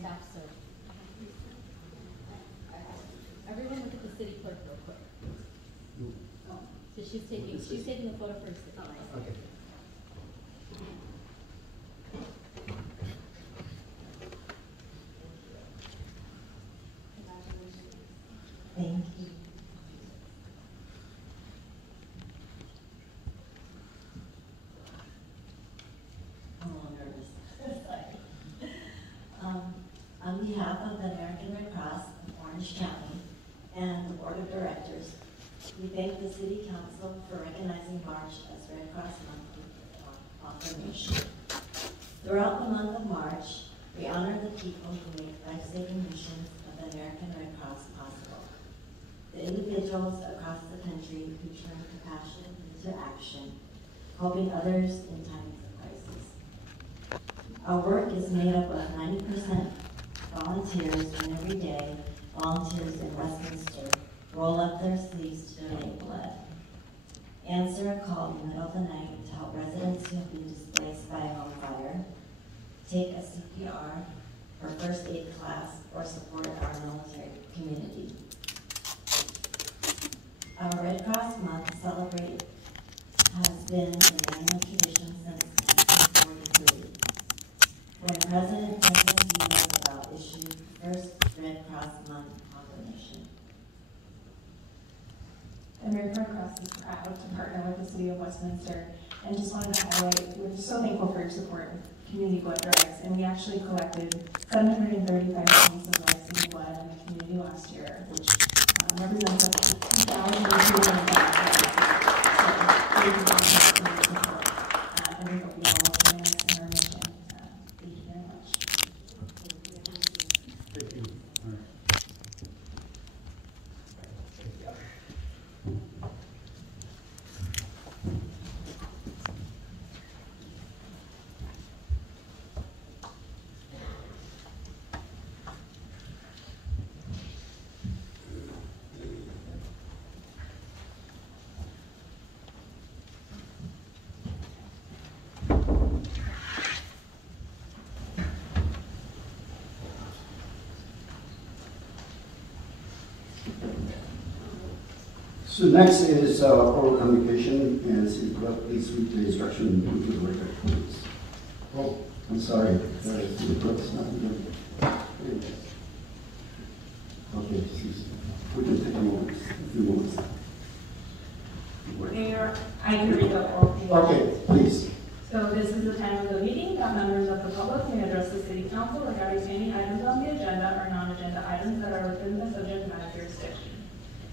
staff, so. Everyone look at the city clerk real quick. So she's taking the photo first. Okay. Thank you. I'm a little nervous. Sorry. On behalf of the American Red Cross of Orange County and the Board of Directors, we thank the City Council for recognizing March as Red Cross Month proclamation. Throughout the month of March, we honor the people who make life-saving missions of the American Red Cross possible. The individuals across the country who turn compassion into action, helping others in times of crisis. Our work is made up of 90% volunteers, and every day, volunteers in Westminster roll up their sleeves to donate blood, answer a call in the middle of the night to help residents who have been displaced by a home fire, take a CPR or first aid class, or support our military community. Our Red Cross Month celebrate has been an annual tradition since 1943, when President Roosevelt issued the first Red Cross Month proclamation. The American Red Cross is proud to partner with the City of Westminster, and just wanted to highlight, we're so thankful for your support with community blood drives, and we actually collected 735 pounds of life-saving blood in the community last year, which represents up to 2,200 bags. So thank you very much for your support, and we hope you all will join us in our mission. Thank you very much. Thank you. So next is oral communication, and City Clerk, please read the instruction into the record, please. Oh, I'm sorry. City Clerk's not here. Okay, we can take a few moments. Mayor, I can read the oral communication. Okay, please. So this is the time of the meeting that members of the public may address the City Council regarding any items on the agenda or non-agenda items that are within the subject matter jurisdiction,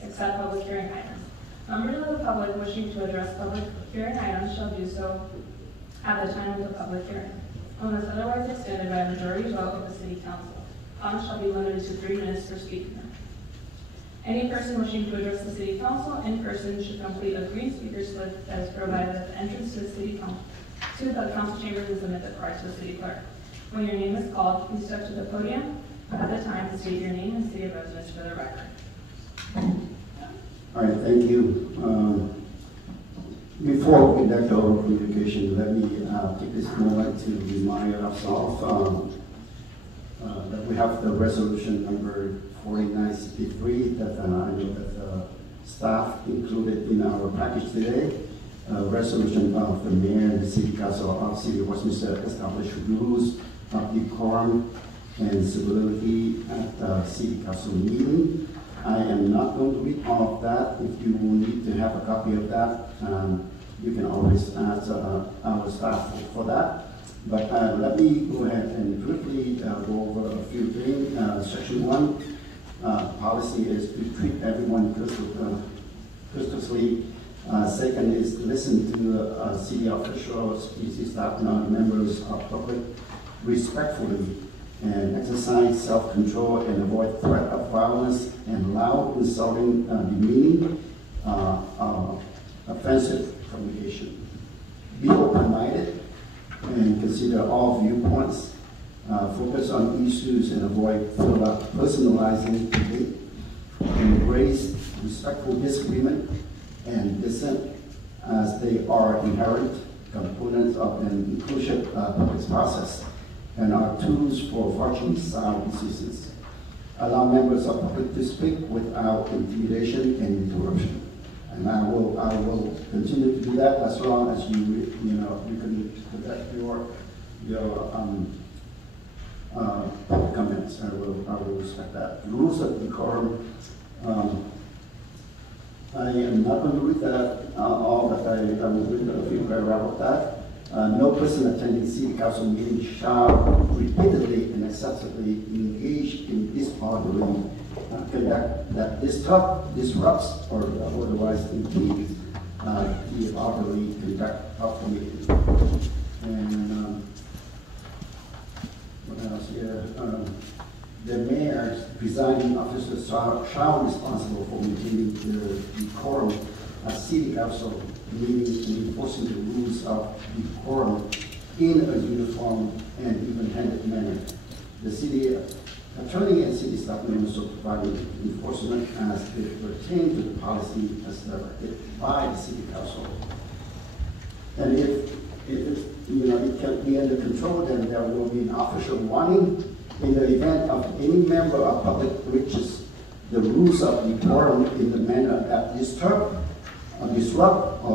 except public hearing items. Members of the public wishing to address public hearing items shall do so at the time of the public hearing, unless otherwise extended by a majority vote of the City Council. Comments shall be limited to 3 minutes per speaker. Any person wishing to address the City Council in person should complete a green speaker slip that is provided at the entrance to the City Council, to the Council chambers and submit the card to the City Clerk. When your name is called, please step to the podium at the time to state your name and city of residence for the record. All right, thank you. Before we conduct oral communication, let me take this moment to remind ourselves that we have the resolution number 4963 that I know that staff included in our package today. Resolution of the Mayor and the City Council of City of Westminster establish rules of decorum and civility at the City Council meeting. I am not going to read all of that. If you need to have a copy of that, you can always ask our staff for that. But let me go ahead and briefly go over a few things. Section 1, policy is to treat everyone courteously. Second is listen to city officials, city staff, non-members of public respectfully, and exercise self-control and avoid threat of violence and loud, insulting, demeaning, offensive communication. Be open-minded and consider all viewpoints. Focus on issues and avoid personalizing debate. Embrace respectful disagreement and dissent as they are inherent components of an inclusive public process. and are tools for forging sound decisions. Allow members of the public to speak without intimidation and interruption. And I will continue to do that as long as you can protect your public comments. I will respect that. Rules of decorum. I am not going to read that all, but I will read a few paragraphs of that. No person attending City Council meeting shall repeatedly and excessively engage in disorderly conduct that disrupts or otherwise impedes the orderly conduct of the meeting. And what else here? The mayor's presiding officers shall be responsible for maintaining the decorum at City Council meetings and enforcing the rules of decorum in a uniform and even-handed manner. The city attorney and city staff members will provide enforcement as it pertains to the policy as directed by the City Council. And if it can be under control, then there will be an official warning. In the event of any member of public breaches the rules of decorum in the manner that disrupt, or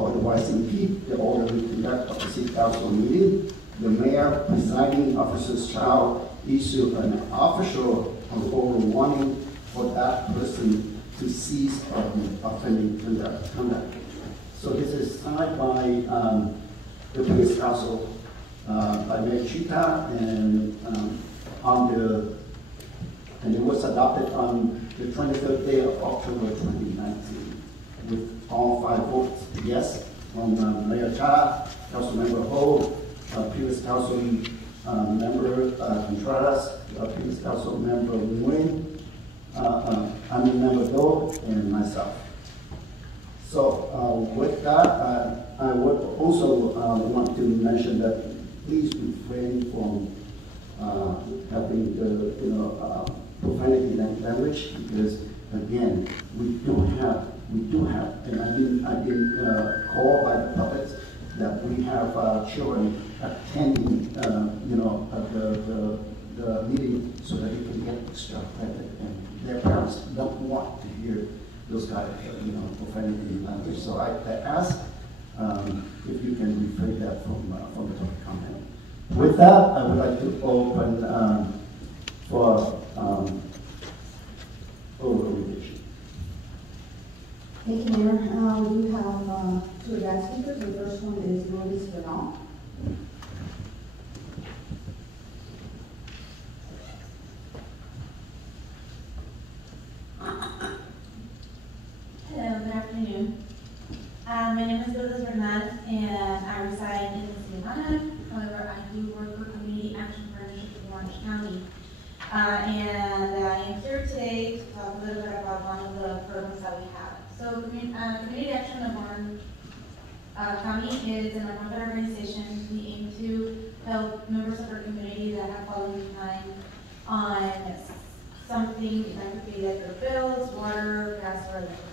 otherwise impede the orderly conduct of the City Council meeting, the mayor presiding officers shall issue an official or warning for that person to cease from offending conduct. So this is signed by the Police Council by Mayor Chita, and it was adopted on the 23rd day of October 2019 with all 5 votes yes from Mayor Cha, Councilmember Ho, previous council member Contreras, previous council member Nguyen, member Do, and myself. So with that, I would also want to mention that please refrain from having the profanity language, because again we do have, and I've been called by the public that we have children attending the meeting so that they can get distracted, and their parents don't want to hear those kind of profanity language. So I ask if you can refrain that from the public comment. With that, I would like to open for over-revision. Thank you, Mayor. We have 2 guest speakers. The first one is Luis Bernal. Hello, good afternoon. My name is Lourdes Bernal, and I reside in the city of Hana. However, I do work for Community Action Partnership in Orange County. And I am here today to talk a little bit about one of the programs that we have. So Community Action of Orange County is an nonprofit organization. We aim to help members of our community that have fallen behind on something that could be like their bills, water, gas, or electric.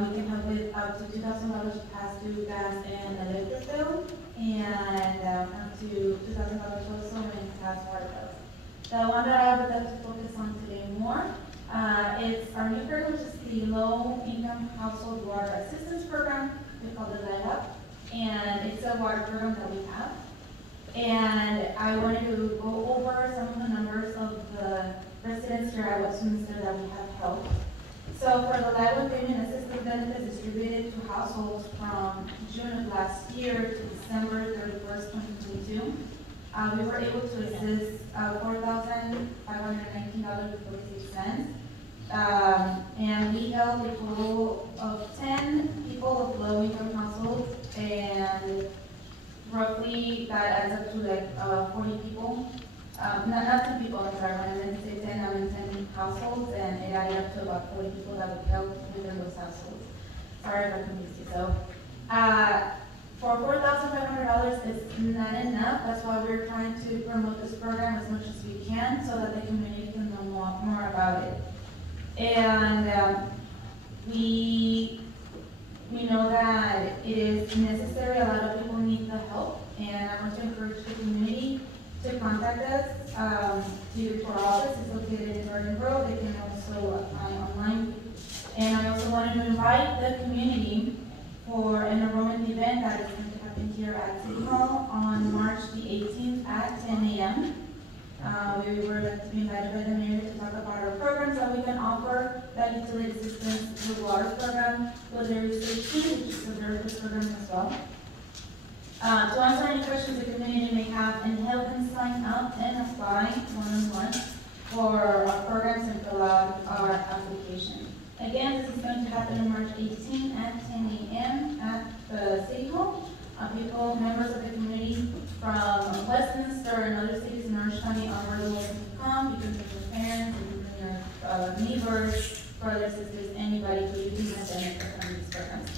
We can help with up to $2,000 past due gas and electric bill, and up to $2,000 also in past water bills. The one that I would like to focus on today more is our new program, which is the Low Income Household Water Assistance Program. We call it Light Up, and it's a water program that we have. And I wanted to go over some of the numbers of the residents here at Westminster that we have helped. So for the Light Up Payment Assistance benefits distributed to households from June of last year to December 31st, 2022, we were able to assist $4,519.46. And we helped a total of 10 people of low-income households, and roughly that adds up to like 40 people. Not 10 people, I'm sorry, when I meant to say 10, I meant 10 households, and it added up to about 40 people that would help within those households. Sorry if I confused you. So, for $4,500 is not enough. That's why we're trying to promote this program as much as we can so that the community can know more about it. And we know that it is necessary. A lot of people need the help, and I want to encourage the community to contact us, either to our office, it's located in Gardenboro. They can also apply online. And I also wanted to invite the community for an enrollment event that is going to happen here at City Hall on March the 18th at 10 a.m. We were to be invited by the mayor to talk about our programs that we can offer, that utility assistance with water program, with the station, which is a very good program as well. To answer any questions the community may have and help them sign up and apply one-on-one for our programs and fill out our application. Again, this is going to happen on March 18 at 10 a.m. at the City Hall. People, members of the community from Westminster and other cities in Orange County are more than welcome to come. You can bring your parents, you can bring your neighbors, brothers, sisters, anybody who you think has benefit from these programs.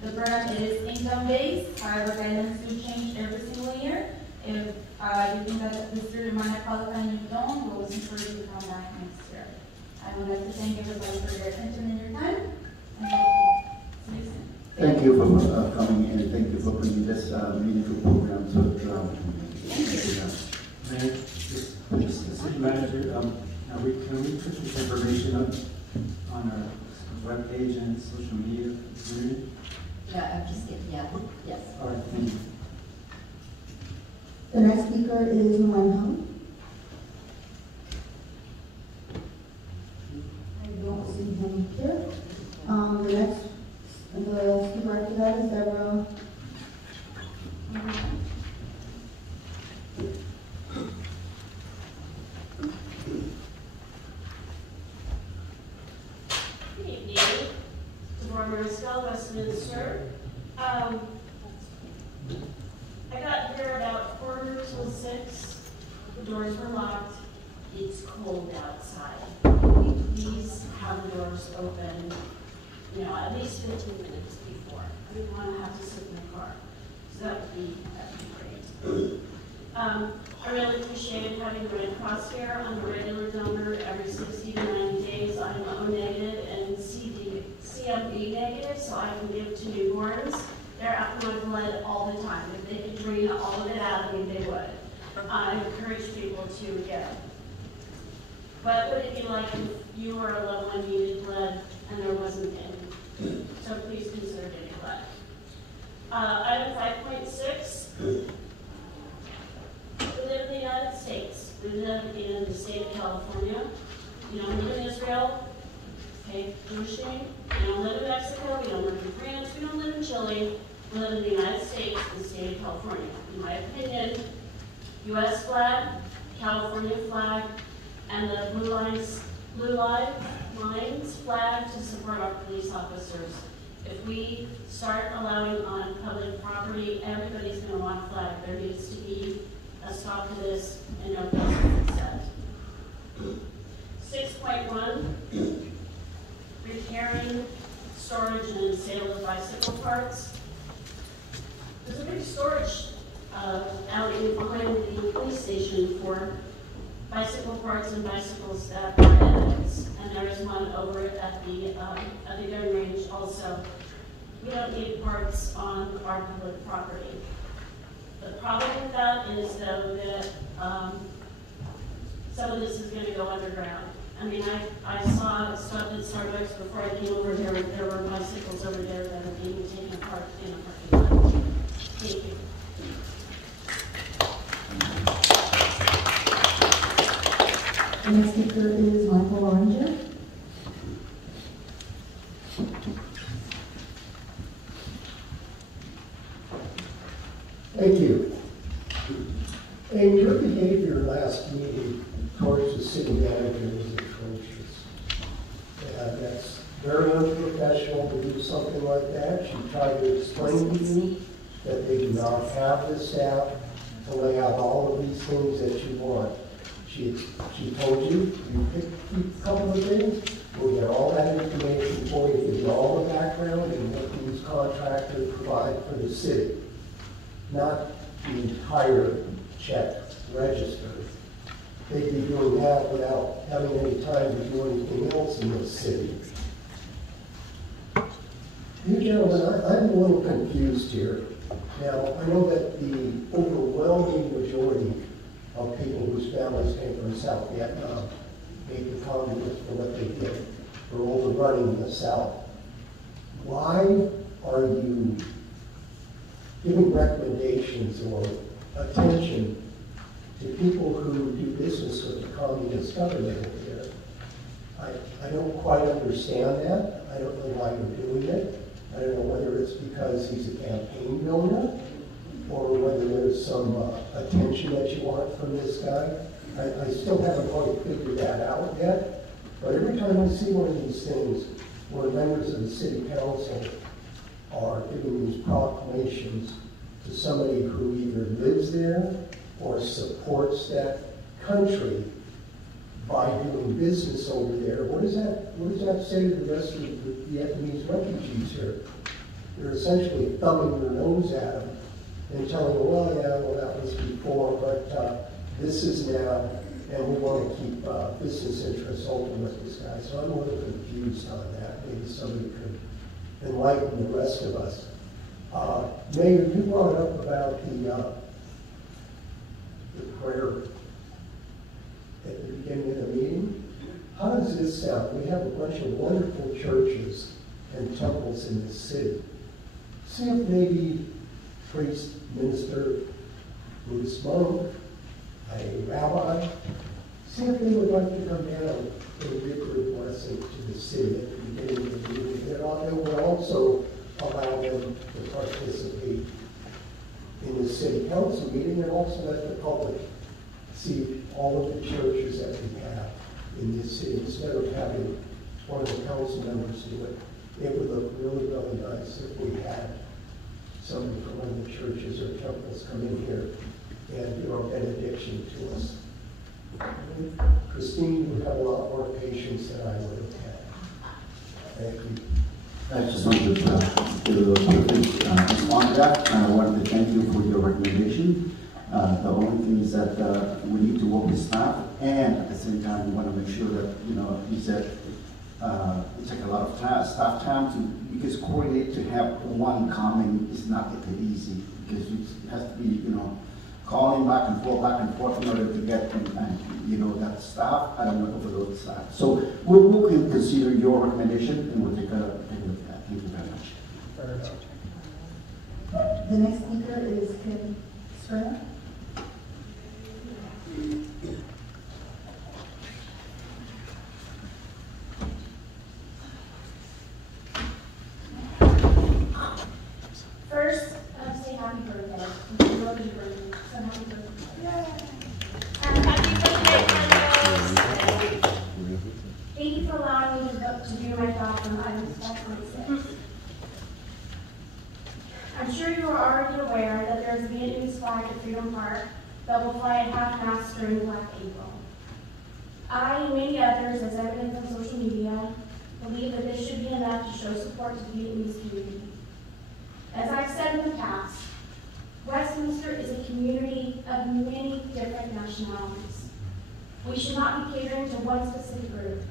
The program is income-based, however, guidelines do change every single year. If you think that this year you might not qualify and you don't, we'll always encourage you to come back next year. I would like to thank everybody for their attention and your time. Thank you for coming in, and thank you for bringing this meaningful program to the Mayor, the city manager, can we put this information up on our webpage and social media community? Yeah, I'm just kidding, yeah, yes. All right, thank you. The next speaker is Nguyen Hung. I don't see him here. The speaker after that is Deborah. Good evening. Deborah Mariscal, Westminster. I got here about 5:45. The doors were locked. It's cold outside. Can we please have the doors open, at least 15 minutes before? I didn't want to have to sit in the car. So that'd be great. I really appreciate having the Red Cross here. I'm a regular donor. Every 60 to 90 days, I'm O negative and CMV negative, so I can give to newborns. They're after my blood all the time. If they could drain all of it out of me, they would. I encourage people to get it. What would it be like if you or a loved one needed blood and there wasn't any? So please consider getting blood. Item 5.6. We live in the United States. We live in the state of California. We don't live in Israel. Okay, no shame. We don't live in Mexico. We don't live in France. We don't live in Chile. We live in the United States, the state of California. In my opinion, U.S. flag, California flag, and the blue lines flag to support our police officers. If we start allowing on public property, everybody's going to want a flag. There needs to be a stop to this and no precedent set. 6.1, repairing, storage, and sale of bicycle parts. There's a big storage out behind the police station for bicycle parts and bicycles that are evidence. And there is one over at the gun range also. We don't need parts on our public property. The problem with that is, though, that some of this is going to go underground. I mean, I saw stuff at Starbucks before I came over here. There were bicycles over there that are being taken apart in a parking lot. Thank you. The next speaker is Michael Oranger. Thank you. In your behavior last meeting towards the city manager was atrocious. That's very unprofessional to do something like that. She tried to explain to you that they do not have the staff to lay out all of these things that you want. She told you pick a couple of things, we'll get all that information for you, give you all the background and what these contractors provide for the city. Not the entire check register. They'd be doing that without having any time to do anything else in this city. You gentlemen, I'm a little confused here. Now, I know that the overwhelming majority of people whose families came from South Vietnam, hate the communists for what they did, for overrunning the South. Why are you giving recommendations or attention to people who do business with the communist government over there? I don't quite understand that. I don't know why you're doing it. I don't know whether it's because he's a campaign donor or whether there's some attention that you want from this guy. I still haven't quite figured that out yet. But every time I see one of these things where members of the city council are giving these proclamations to somebody who either lives there or supports that country by doing business over there, what does that say to the rest of the Vietnamese refugees here? They're essentially thumbing their nose at them and telling them, well, yeah, well, that was before, but this is now, and we want to keep business interests open with this guy. So I'm a little confused on that. Maybe somebody could enlighten the rest of us. Mayor, you brought up about the prayer at the beginning of the meeting. How does this sound? We have a bunch of wonderful churches and temples in this city. See if maybe priest, minister, Buddhist monk, a rabbi, see if they would like to come down and give a blessing to the city at the beginning of the meeting. It will also allow them to participate in the city council meeting and also let the public see all of the churches that we have in this city. Instead of having one of the council members do it, it would look really, really nice if we had somebody from one of the churches or temples come in here and do our benediction to us. Christine would have a lot more patience than I would have had. Thank you. I just wanted to respond to that. I wanted to thank you for your recommendation. The only thing is that we need to work with staff, and at the same time, we want to make sure that, you said it takes a lot of staff time because coordinate to have one comment is not that easy, because it has to be, calling back and forth in order to get that staff. I don't want to overload staff. So we'll consider your recommendation and we'll take a look at that. Thank you very much. The next speaker is Kim Springer. First, say happy birthday. It's your birthday. So happy birthday. Happy birthday, Carlos. Thank you for allowing me to do my job from item 6. I'm sure you are already aware that there is a Vietnamese flag at Freedom Park that will fly at half-mast during Black April. I and many others, as evident on social media, believe that this should be enough to show support to the Vietnamese community. As I've said in the past, Westminster is a community of many different nationalities. We should not be catering to one specific group.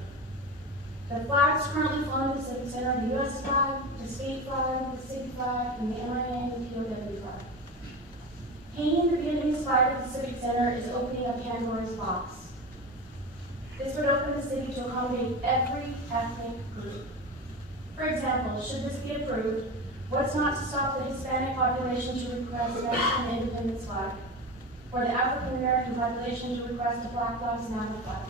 The flags currently flying at the Civic Center are the U.S. flag, the state flag, the city flag, and the MRA and the POW flag. Hanging the Vietnamese flag at the Civic Center is opening a Pandora's box. This would open the city to accommodate every ethnic group. For example, should this be approved, what's not to stop the Hispanic population to request an Mexican independence flag, or the African American population to request a Black Lives Matter flag?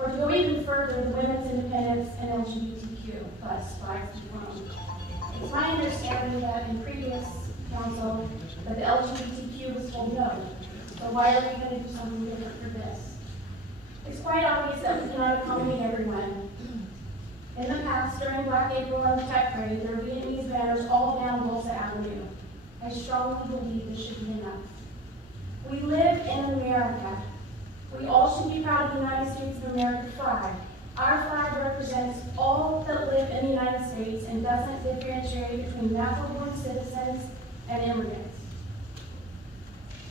Or to go even further, the women's independence and LGBTQ plus flags be flown. It's my understanding that in previous council that the LGBTQ was told no. So why are we going to do something different for this? It's quite obvious that we cannot accommodate everyone. In the past, during Black April and the Tech Parade, there were Vietnamese banners all down Bolsa Avenue. I strongly believe this should be enough. We live in America. We all should be proud of the United States of America flag. Our flag represents all that live in the United States and doesn't differentiate between natural-born citizens and immigrants.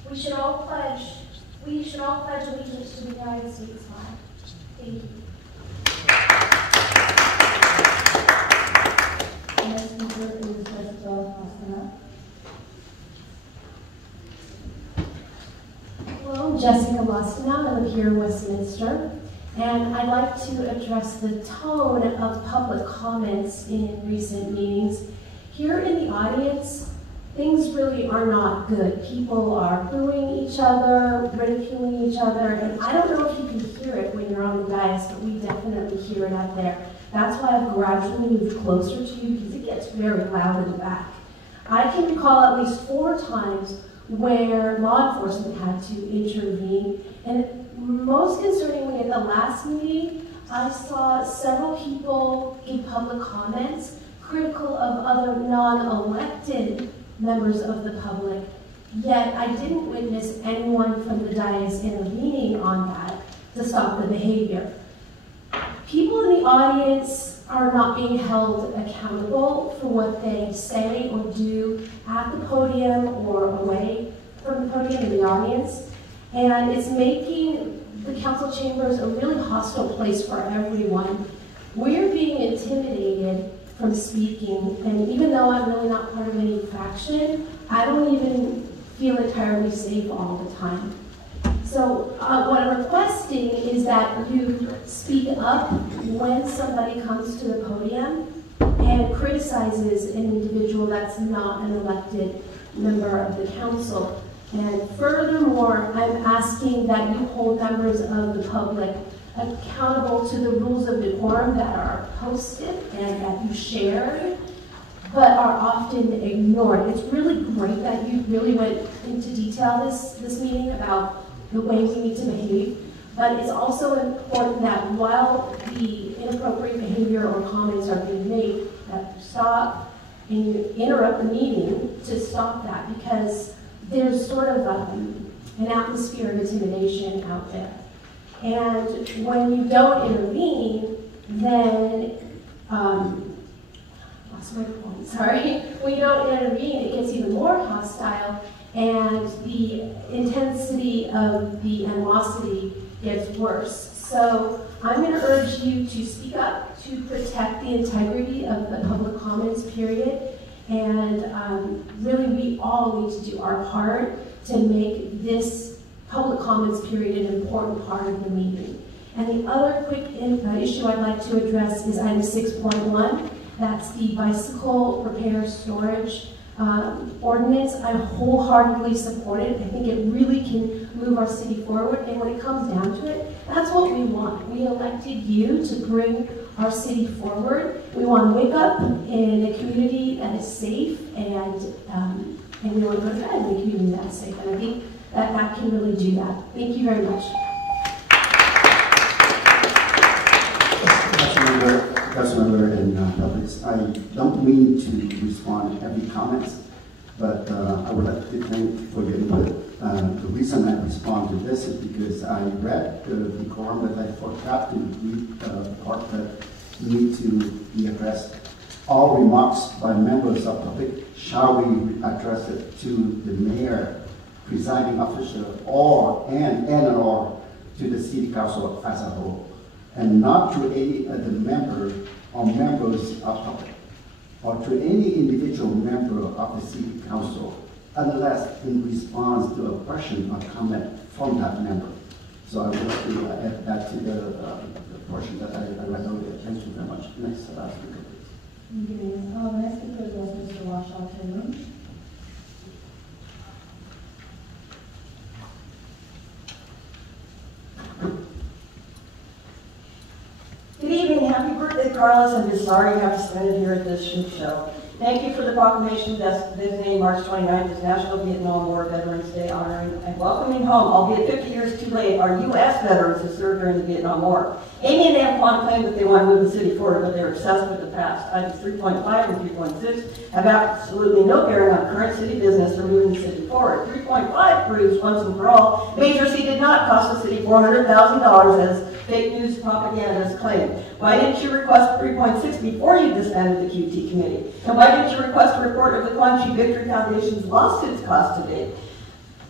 We should all pledge allegiance to the United States flag. Thank you. The next speaker is Jessica Mastana. Jessica Lustenau, and I'm here in Westminster. And I'd like to address the tone of public comments in recent meetings. Here in the audience, things really are not good. People are booing each other, ridiculing each other, and I don't know if you can hear it when you're on the dais, but we definitely hear it out there. That's why I've gradually moved closer to you, because it gets very loud in the back. I can recall at least 4 times where law enforcement had to intervene, and most concerningly, at the last meeting, I saw several people give public comments critical of other non-elected members of the public, yet I didn't witness anyone from the dais intervening on that to stop the behavior. People in the audience are not being held accountable for what they say or do at the podium or away from the podium in the audience, and it's making the council chambers a really hostile place for everyone. We're being intimidated from speaking, and even though I'm really not part of any faction, I don't even feel entirely safe all the time. So what I'm requesting is that you speak up when somebody comes to the podium and criticizes an individual that's not an elected member of the council. And furthermore, I'm asking that you hold members of the public accountable to the rules of decorum that are posted and that you shared, but are often ignored. It's really great that you really went into detail this meeting about the way we need to behave, but it's also important that while the inappropriate behavior or comments are being made, that you stop and you interrupt the meeting to stop that, because there's sort of an atmosphere of intimidation out there. And when you don't intervene, then, lost my point, sorry. When you don't intervene, it gets even more hostile, and the intensity of the animosity gets worse. So I'm going to urge you to speak up to protect the integrity of the public comments period, and really we all need to do our part to make this public comments period an important part of the meeting. And the other quick issue I'd like to address is item 6.1. That's the bicycle repair storage ordinance. I wholeheartedly support it. I think it really can move our city forward. And when it comes down to it, that's what we want. We elected you to bring our city forward. We want to wake up in a community that is safe, and we want to go to bed in a community that is safe. And I think that can really do that. Thank you very much. Councilmember and public, I don't mean to respond to every comment, but I would like to thank for your input. The reason I respond to this is because I read the decorum, but I forgot to read the part that need to be addressed. All remarks by members of the public shall we address it to the mayor, presiding officer, or to the city council as a whole, and not to any other member or members of public, or to any individual member of the city council, unless in response to a question or comment from that member. So I would like to add that to the portion that I read earlier. Thank you very much. Next speaker, please. Thank you. Next speaker was Mr. Washington. Good evening. Happy birthday, Carlos. I'm just sorry you have to spend it here at this shit show. Thank you for the proclamation designating March 29th as National Vietnam War Veterans Day, honoring and welcoming home, albeit 50 years too late, our U.S. veterans who served during the Vietnam War. Amy and Antoine claim that they want to move the city forward, but they're obsessed with the past. Items 3.5 and 3.6 have absolutely no bearing on current city business or moving the city forward. 3.5 proves once and for all, Major C did not cost the city $400,000 as fake news propagandists claim. Why didn't you request 3.6 before you disbanded the QT committee? And why didn't you request a report of the Quan Chi Victory Foundation's lawsuits cost to date?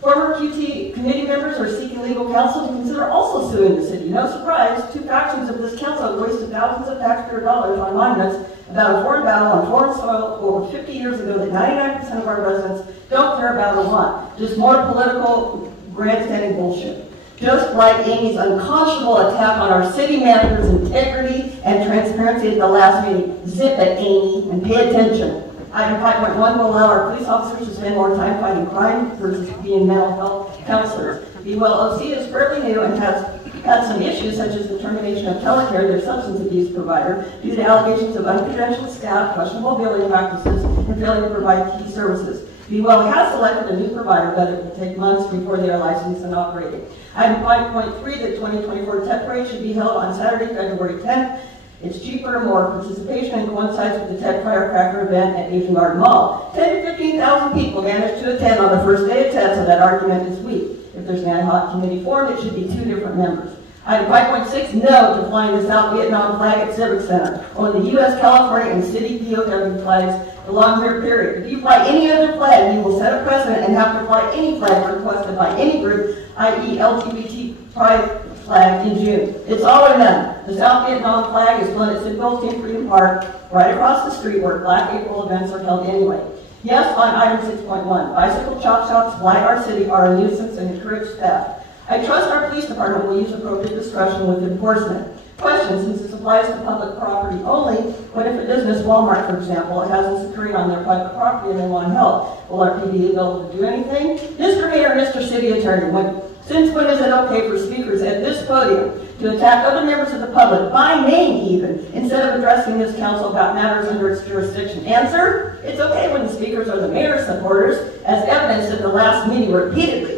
Former QT committee members are seeking legal counsel to consider also suing the city. No surprise, two factions of this council have wasted thousands of taxpayer dollars on monuments about a foreign battle on foreign soil over 50 years ago that 99% of our residents don't care about or want. Just more political grandstanding bullshit. bullshit. Just like Amy's unconscionable attack on our city manager's integrity and transparency at the last meeting. Zip it, Amy, and pay attention. Item 5.1 will allow our police officers to spend more time fighting crime versus being mental health counselors. OC is fairly new and has had some issues such as the termination of Telecare, their substance abuse provider, due to allegations of uncredentialed staff, questionable billing practices, and failing to provide key services. has selected a new provider, but it will take months before they are licensed and operating. Item 5.3, the 2024 TED Parade should be held on Saturday, February 10th. It's cheaper, more participation, and coincides with the TED Firecracker event at Asian Garden Mall. 10 to 15,000 people managed to attend on the first day of TED, so that argument is weak. If there's an ad hoc committee formed, it should be 2 different members. Item 5.6, no to flying the South Vietnam flag at Civic Center. Only the U.S., California, and city POW flags belong here, period. If you fly any other flag, you will set a precedent and have to fly any flag requested by any group, i.e. LGBT pride flag in June. It's all or none. The South Vietnam flag is flown at Sidwell Team Freedom Park, right across the street where Black April events are held anyway. Yes, on item 6.1, bicycle chop shops flag our city are a nuisance and encourage theft. I trust our police department will use appropriate discretion with enforcement. Question, since this applies to public property only, what if a business, Walmart for example, has this occurring on their private property and they want help? Will our PD be able to do anything? Mr. Mayor, Mr. City Attorney, since when is it okay for speakers at this podium to attack other members of the public, by name even, instead of addressing this council about matters under its jurisdiction? Answer, it's okay when the speakers are the mayor's supporters, as evidenced at the last meeting repeatedly.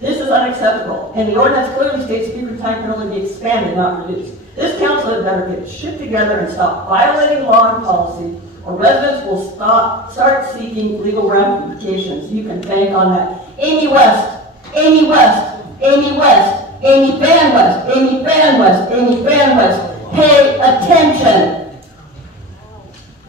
This is unacceptable, and the ordinance clearly states speaker time can only be expanded, not reduced. This council had better get its shit together and stop violating law and policy, or residents will start seeking legal ramifications. You can bank on that. Amy West, Amy West, Amy West, Amy Van West, Amy Van West, Amy Van West. Pay attention.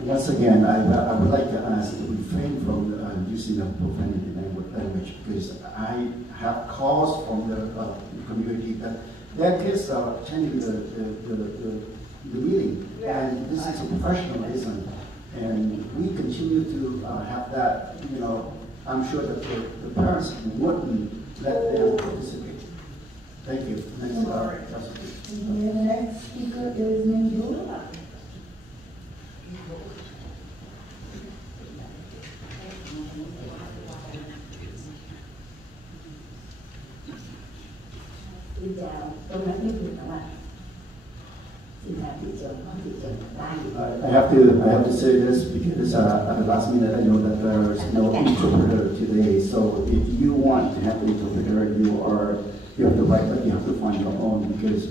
Once again, I would like to ask to refrain from using a profanity language, because I have calls from the community that their kids are attending the meeting, and this is a professionalism, and we continue to have that. You know, I'm sure that the parents wouldn't let them participate. Thank you. Next, the next speaker is Minju. Xin chào, tôi nói tiếng Việt các bạn. Xin chào thị trường, thị trường I have to say this because at the last minute I know that there is no interpreter today. So if you want to have an interpreter, you have the right, but you have to find your own, because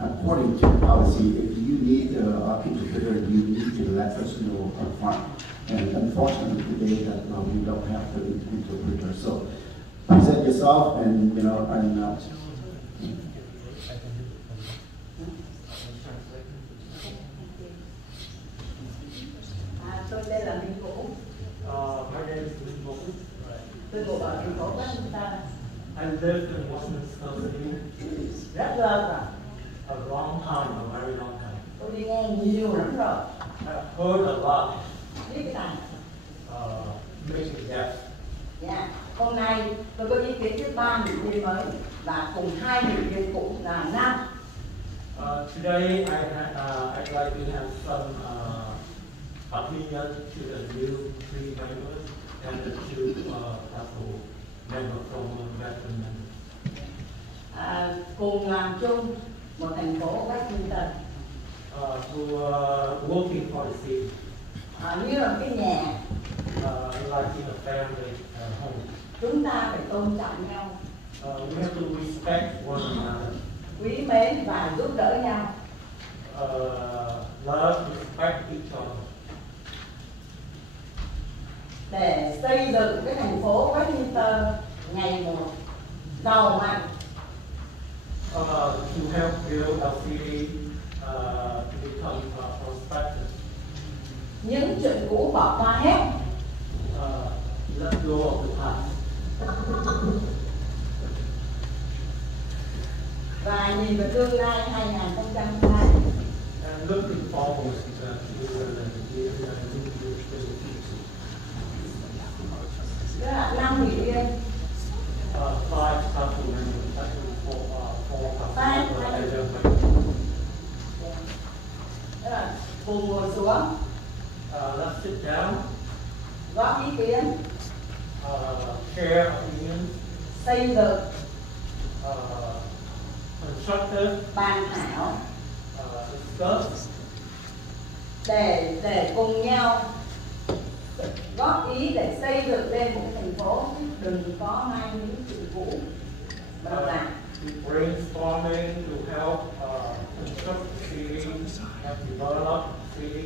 according to policy, if you need an interpreter, you need to let us know up front. And unfortunately today that we don't have the interpreter. So present yourself, and Tôi tên là Minh Vũ. My name is Minh Vũ. Tôi ngụ ở thành phố Westminster. I lived in Westminster City Rất lâu rồi. a long time, a very long time. Tôi đi nghe nhiều lắm rồi. I've heard a lot. Biết cái này. Making guests. Dạ. Hôm nay tôi có ý kiến với 3 nghị viên mới và cùng 2 nghị viên cũ là 5. Today I'd like to have some opinion to the new 3 members and the 2 possible members from Westminster. Cùng làm chung một thành phố Westminster. Who are working for the city. Như là cái nhà. Like in a family home. Chúng ta phải tôn trọng nhau. We have to respect one another. Quý mến và giúp đỡ nhau. Love, respect each other. Để xây dựng cái thành phố Westminster ngày một giàu mạnh. To help build a city to become prosperous. Những chuyện cũ bỏ qua hết. Let go of the past. Và nhìn vào tương lai 2020. And looking forward to the year 2022. Đó là 5 nghị viên. 5 council members actually for Bye. Cùng ngồi xuống, let's sit down, góp ý kiến, share opinions, xây dựng, constructive, bàn thảo discuss, để cùng nhau góp ý để xây dựng lên một thành phố, đừng có mang những sự cũ mà làm. brainstorming to help construct the city, help develop the city.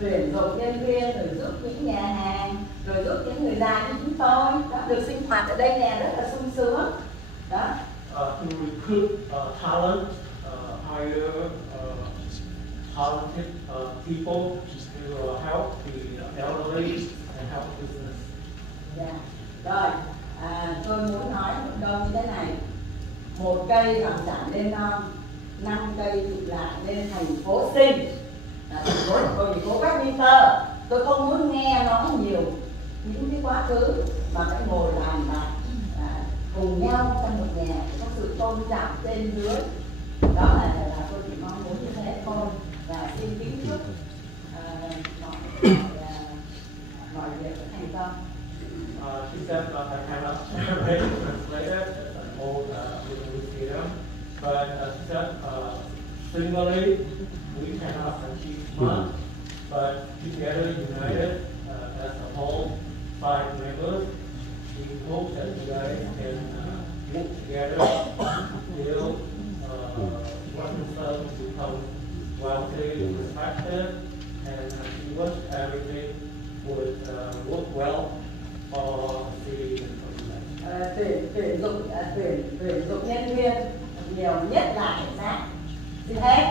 Tuyển dụng nhân viên, rồi giúp những nhà hàng, rồi giúp những người già như chúng tôi đó, được sinh hoạt ở đây nè rất là sung sướng đó. To recruit talent, hire talented people to help the elderly and help business. Yeah. Rồi, tôi muốn nói một câu như thế này: một cây làm chẳng lên non, 5 cây tụ lại lên thành phố xinh. Thành phố Westminster. Tôi không muốn nghe nói nhiều những cái quá khứ mà phải ngồi bàn bạc cùng nhau trong một nhà, có sự tôn trọng trên dưới. Đó là tôi chỉ mong muốn như thế thôi, và xin kính chúc mọi việc thành công. She said I cannot translate it, it's an old Vietnamese idiom, but she said similarly we cannot achieve much, but together united as a whole 5 members, we hope that you guys can work together, build Westminster to become wealthy, respected, and we wish everything would work well for the city and for the Tuyển dụng nhân viên nhiều nhất là cảnh sát. Xin hết.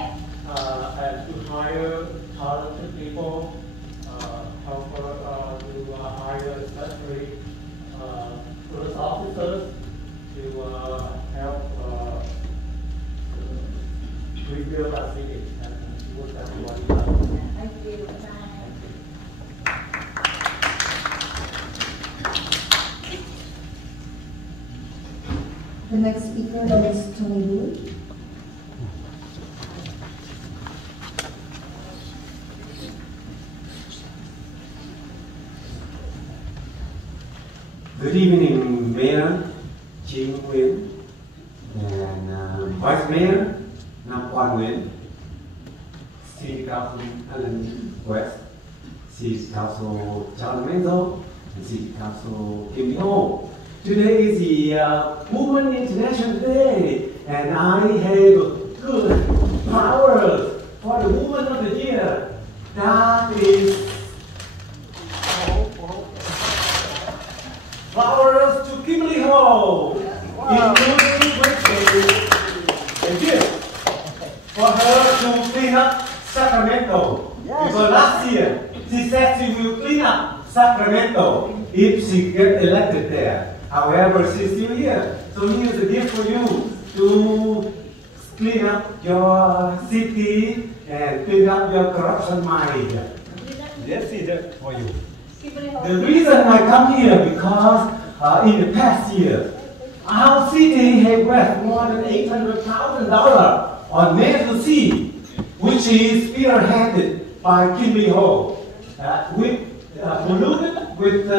and to hire talented people, help to hire especially police officers to help rebuild our city and work everybody out. Thank you. The next speaker is Tony Wu. Good evening, Mayor Jim Nguyen and Vice Mayor Nam Quan Nguyen, City Council Alan West, City Council John Menzo, and City Council Kim Ho. Today is the Women International Day, and I have good flowers for the Woman of the Year. That is flowers to Kimberly Ho, including a gift for her to clean up Sacramento. Because last year she said she will clean up Sacramento if she gets elected there. However, she's still here. So here's a gift for you to clean up your city and clean up your corruption mind. This is it for you. The reason I come here because in the past years, our city has raised more than $800,000 on Measure C, which is spearheaded by Kimberly Ho, polluted with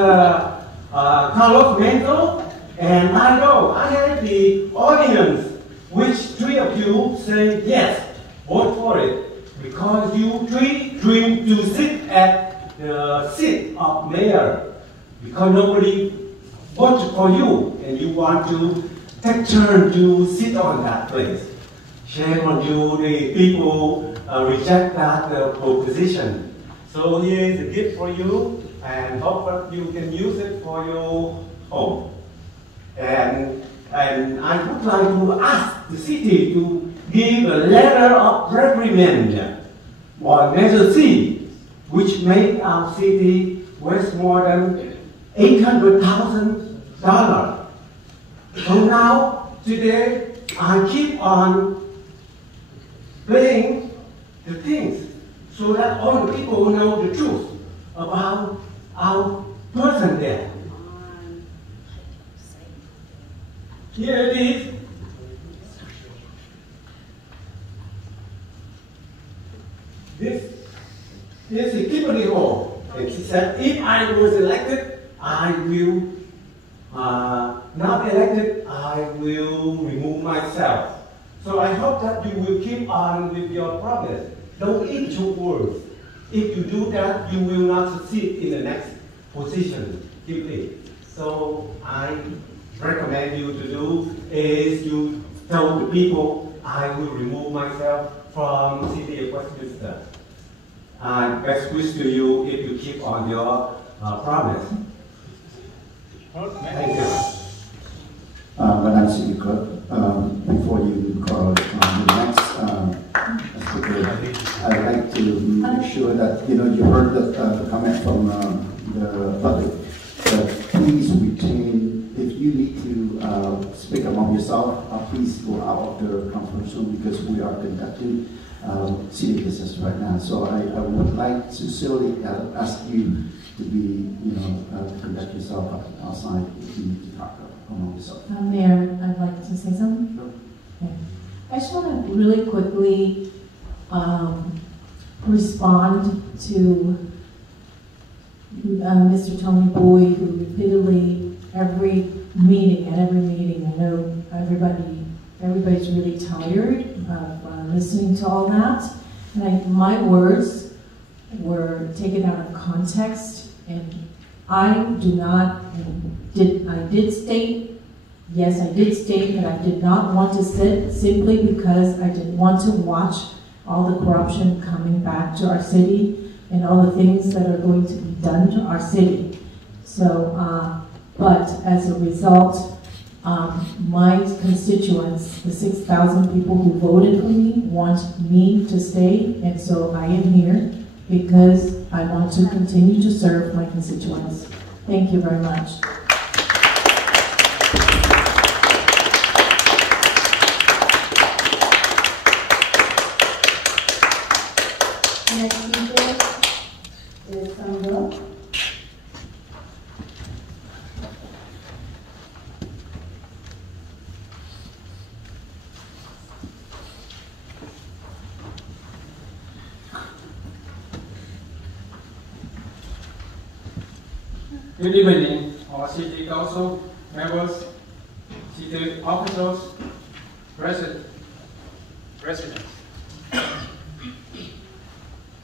Carlos Menzo, and I know I have the audience, which 3 of you say yes, vote for it, because you 3 dream to sit at the seat of mayor, because nobody voted for you, and you want to take turn to sit on that place. Shame on you, the people reject that proposition. So here is a gift for you, and hope that you can use it for your home. And I would like to ask the city to give a letter of reprimand on Measure C, which made our city waste more than $800,000. So now, today, I keep on playing the things so that all the people know the truth about our person there. Here it is. This is Kimberly Hall. And she said, if I was elected, I will, not elected, I will remove myself. So I hope that you will keep on with your promise. Don't eat your words. If you do that, you will not succeed in the next position. Keep it. So I recommend you to do is you tell the people, I will remove myself from the city of Westminster. And best wish to you if you keep on your promise. Thank you. Madam City Clerk, before you call the next speaker, I'd like to make sure that you heard the comment from the public. That please retain, if you need to speak among yourself, please go out of the conference room because we are conducting city business right now. So I would like to sincerely ask you to be, conduct yourself outside if you need to talk among yourself. Mayor, I'd like to say something. Sure. Okay. I just want to really quickly respond to Mr. Tony Boyd, who repeatedly every meeting, I know everybody's really tired of listening to all that. And my words were taken out of context, and I did state that I did not want to sit simply because I didn't want to watch all the corruption coming back to our city and all the things that are going to be done to our city. So, but as a result, my constituents, the 6,000 people who voted for me, want me to stay, and so I am here because I want to continue to serve my constituents. Thank you very much. Next speaker is Sandra. Good evening, our City Council members, city officers, residents.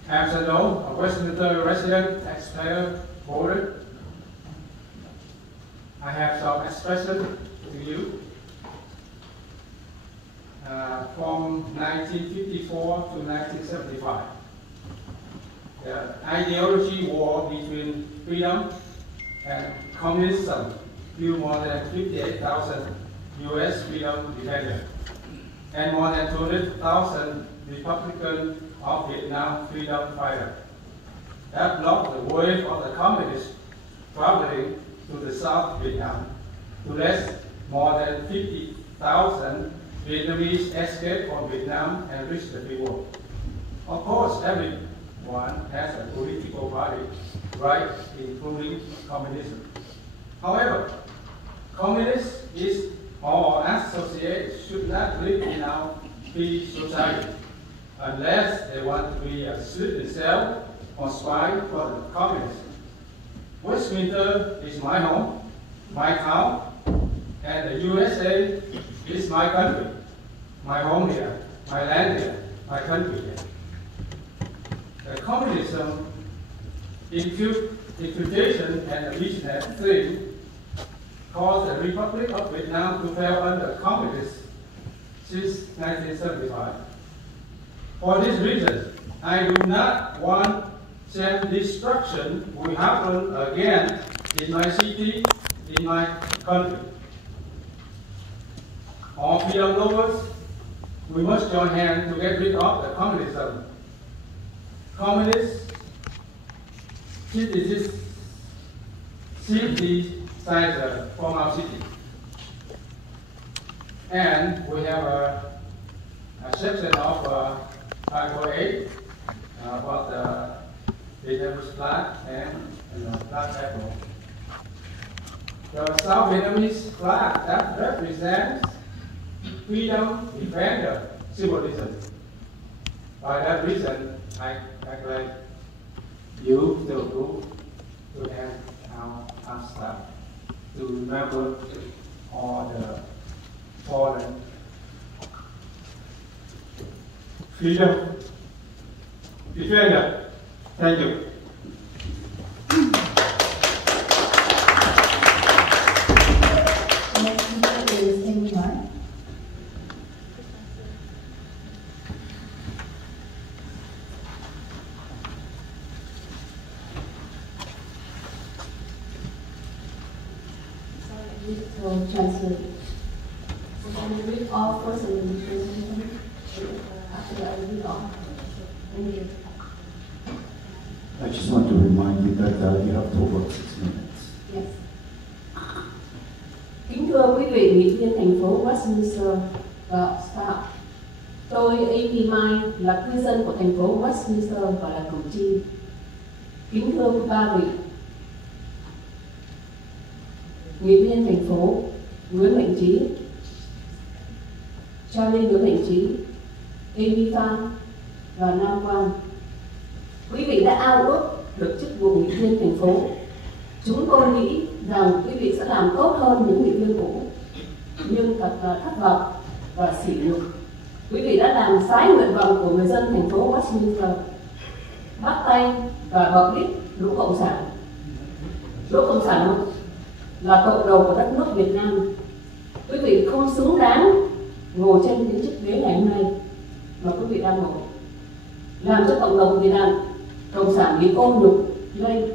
As you know, a Westminster resident, taxpayer, voter, I have some expression to you. From 1954 to 1975, the ideology war between freedom and communism killed more than 58,000 U.S. freedom defenders and more than 200,000 Republican of Vietnam freedom fighters. That blocked the way of the communists traveling to the South Vietnam. To less more than 50,000 Vietnamese escaped from Vietnam and reached the free world. Of course, everyone has a political party, right, including communism. However, communists or associates should not live in our free society unless they want to be a sleeping cell or spy for the communists. Westminster is my home, my town, and the USA is my country. My home here, my land here, my country here. The communism, infiltration, and the business thing caused the Republic of Vietnam to fail under communists since 1975. For this reason, I do not want same destruction will happen again in my city, in my country. All freedom lovers, we must join hands to get rid of the communism. Communists city from our city. And we have a section of Article 8 about the Vietnamese flag and flag apple. the South Vietnamese flag that represents freedom defender symbolism. By that reason, I like you to hand out our stuff to remember all the fallen freedom defender. Thank you. Next speaker is Amy Mark. Will translate. So can you read all first and then translate? After that, I read all. Thank you. I just want to remind you that you have to work 6 minutes. Yes. Kính thưa quý vị nghị viên thành phố Westminster và Staff, tôi Amy Mai là cư dân của thành phố Westminster và là cử tri. Kính thưa quý ba vị, nghị viên thành phố Nguyễn Mạnh Trí, Charlie Nguyễn Mạnh Trí, Amy Phan và Nam Quang, quý vị đã ao ước được chức vụ nghị viên thành phố. Chúng tôi nghĩ rằng quý vị sẽ làm tốt hơn những nghị viên cũ, nhưng thật là thất vọng và sỉ nhục. Quý vị đã làm trái nguyện vọng của người dân thành phố Westminster, bắt tay và bậc đít lũ cộng sản. Lũ cộng sản là cộng đầu của đất nước Việt Nam. Quý vị không xứng đáng ngồi trên những chiếc ghế ngày hôm nay mà quý vị đang ngồi, làm cho cộng đồng Việt Nam cộng sản bị ô nhục lây.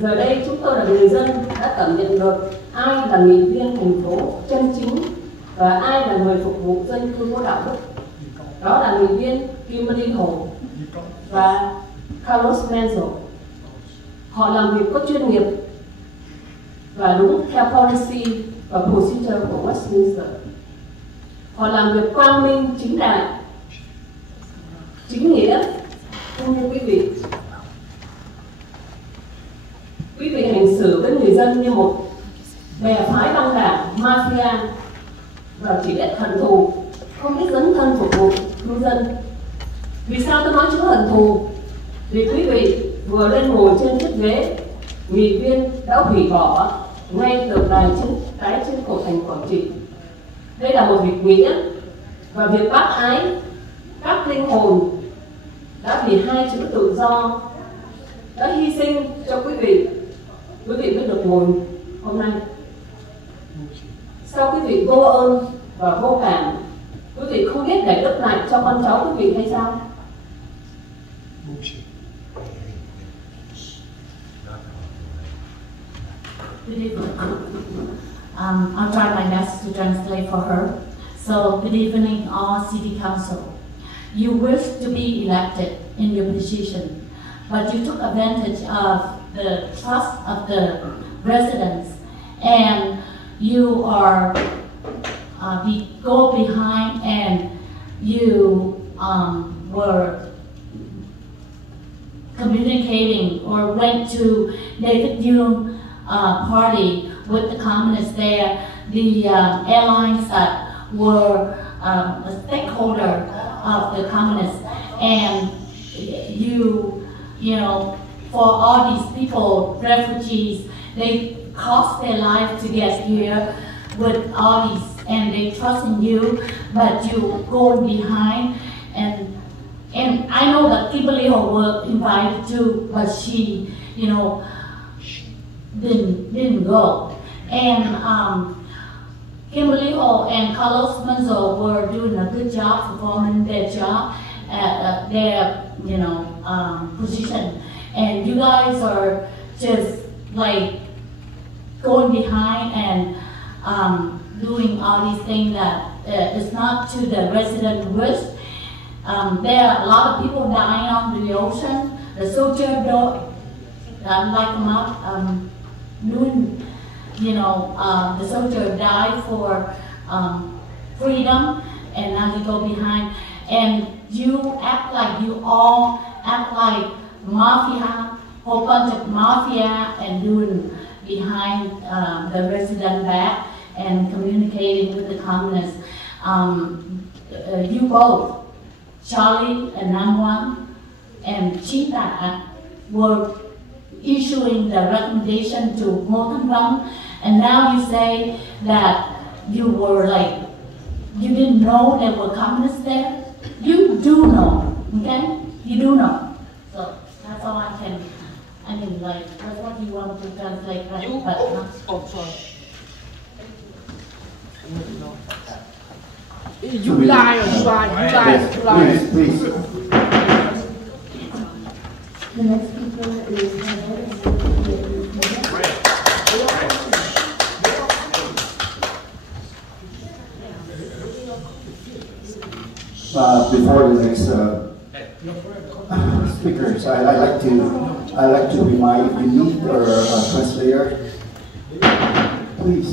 Giờ đây chúng tôi là người dân đã cảm nhận được ai là nghị viên thành phố chân chính và ai là người phục vụ dân cư có đạo đức. Đó là nghị viên Kimberly Hồ và Carlos Menzel. Họ làm việc có chuyên nghiệp và đúng theo policy và procedure của Westminster. Họ làm việc quang minh, chính đại, chính nghĩa, không như quý vị. Quý vị hành xử với người dân như một bè phái băng đảng, mafia và chỉ biết hận thù, không biết dấn thân phục vụ cư dân. Vì sao tôi nói chữ hận thù? Vì quý vị vừa lên ngồi trên chiếc ghế, nghị viên đã hủy bỏ ngay tượng đài trái trên cổ thành Quảng Trị. Đây là một việc nghĩa và việc bác ái các linh hồn đã vì hai chữ tự do đã hy sinh cho quý vị mới được ngồi hôm nay. Sao quý vị vô ơn và vô cảm, quý vị không biết để đức lại cho con cháu quý vị hay sao? Good evening. I'll try my best to translate for her. So, good evening, all City Council. You wish to be elected in your position, but you took advantage of the trust of the residents, and you are go behind, and you were communicating or went to David Yoon party with the communists there, the airlines that were a stakeholder of the communists, and you know, for all these people, refugees, they cost their life to get here with all these, and they trust in you, but you go behind, and I know that Kimberly Ho were invited too, but she, you know, didn't go. And Kimberly Ho and Carlos Menzel were doing a good job performing their job at their, you know, position. And you guys are just like going behind and doing all these things that is not to the resident wish. There are a lot of people dying on the ocean. The soldier don't like them up. Doing, you know, the soldier died for freedom, and now you go behind, and you act like you all act like mafia, whole bunch of mafia, and doing, behind the resident back and communicating with the communists. You both, Charlie and Namwan and Chita, were issuing the recommendation to Ngô Thanh Vân, and now you say that you were like, you didn't know there were communists there. You do know, okay? You do know. So that's all I can, I mean, like, that's what you want to translate, right? You, But, oh, sorry. You lie, you lie. Please, please. The next speaker is Before the next speakers, I like to remind, if you need a translator, please.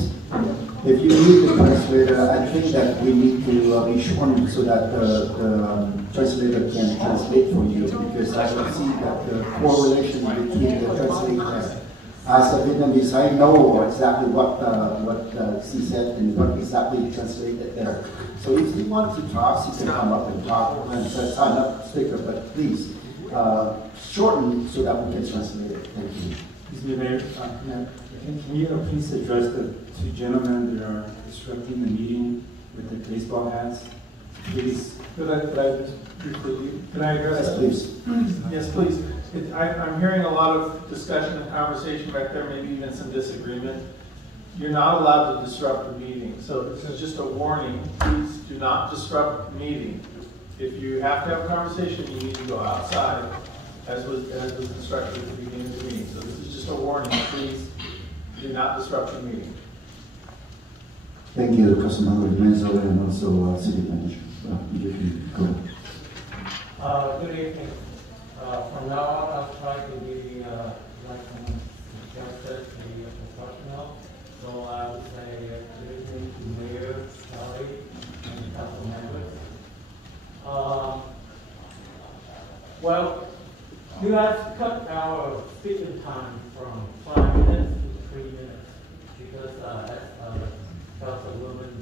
If you need a translator, I think that we need to be shortened so that the translator can translate for you, because I can see that the correlation between the translator. As a Vietnamese, I know exactly what she said and what exactly translated there. So if you want to talk, you can come up and talk and sign up speaker, but please shorten so that we can translate it. Thank you. Excuse me, Mayor. Can you please address the two gentlemen that are disrupting the meeting with the baseball hats? Please. Could I just briefly, can I address that? Yes, please. Yes, please. I'm hearing a lot of discussion and conversation back there, maybe even some disagreement. You're not allowed to disrupt the meeting. So this is just a warning. Please do not disrupt the meeting. If you have to have a conversation, you need to go outside, as was instructed at the beginning of the meeting. So this is just a warning. Please do not disrupt the meeting. Thank you, Councilmember Menzo, and also City Manager. You can go. Good evening. From now on, I'll try to be, like suggested, be professional. So I would say good evening to Mayor, Charlie, and council members. Well, you guys cut our speaking time from 5 minutes to 3 minutes because as Councilwoman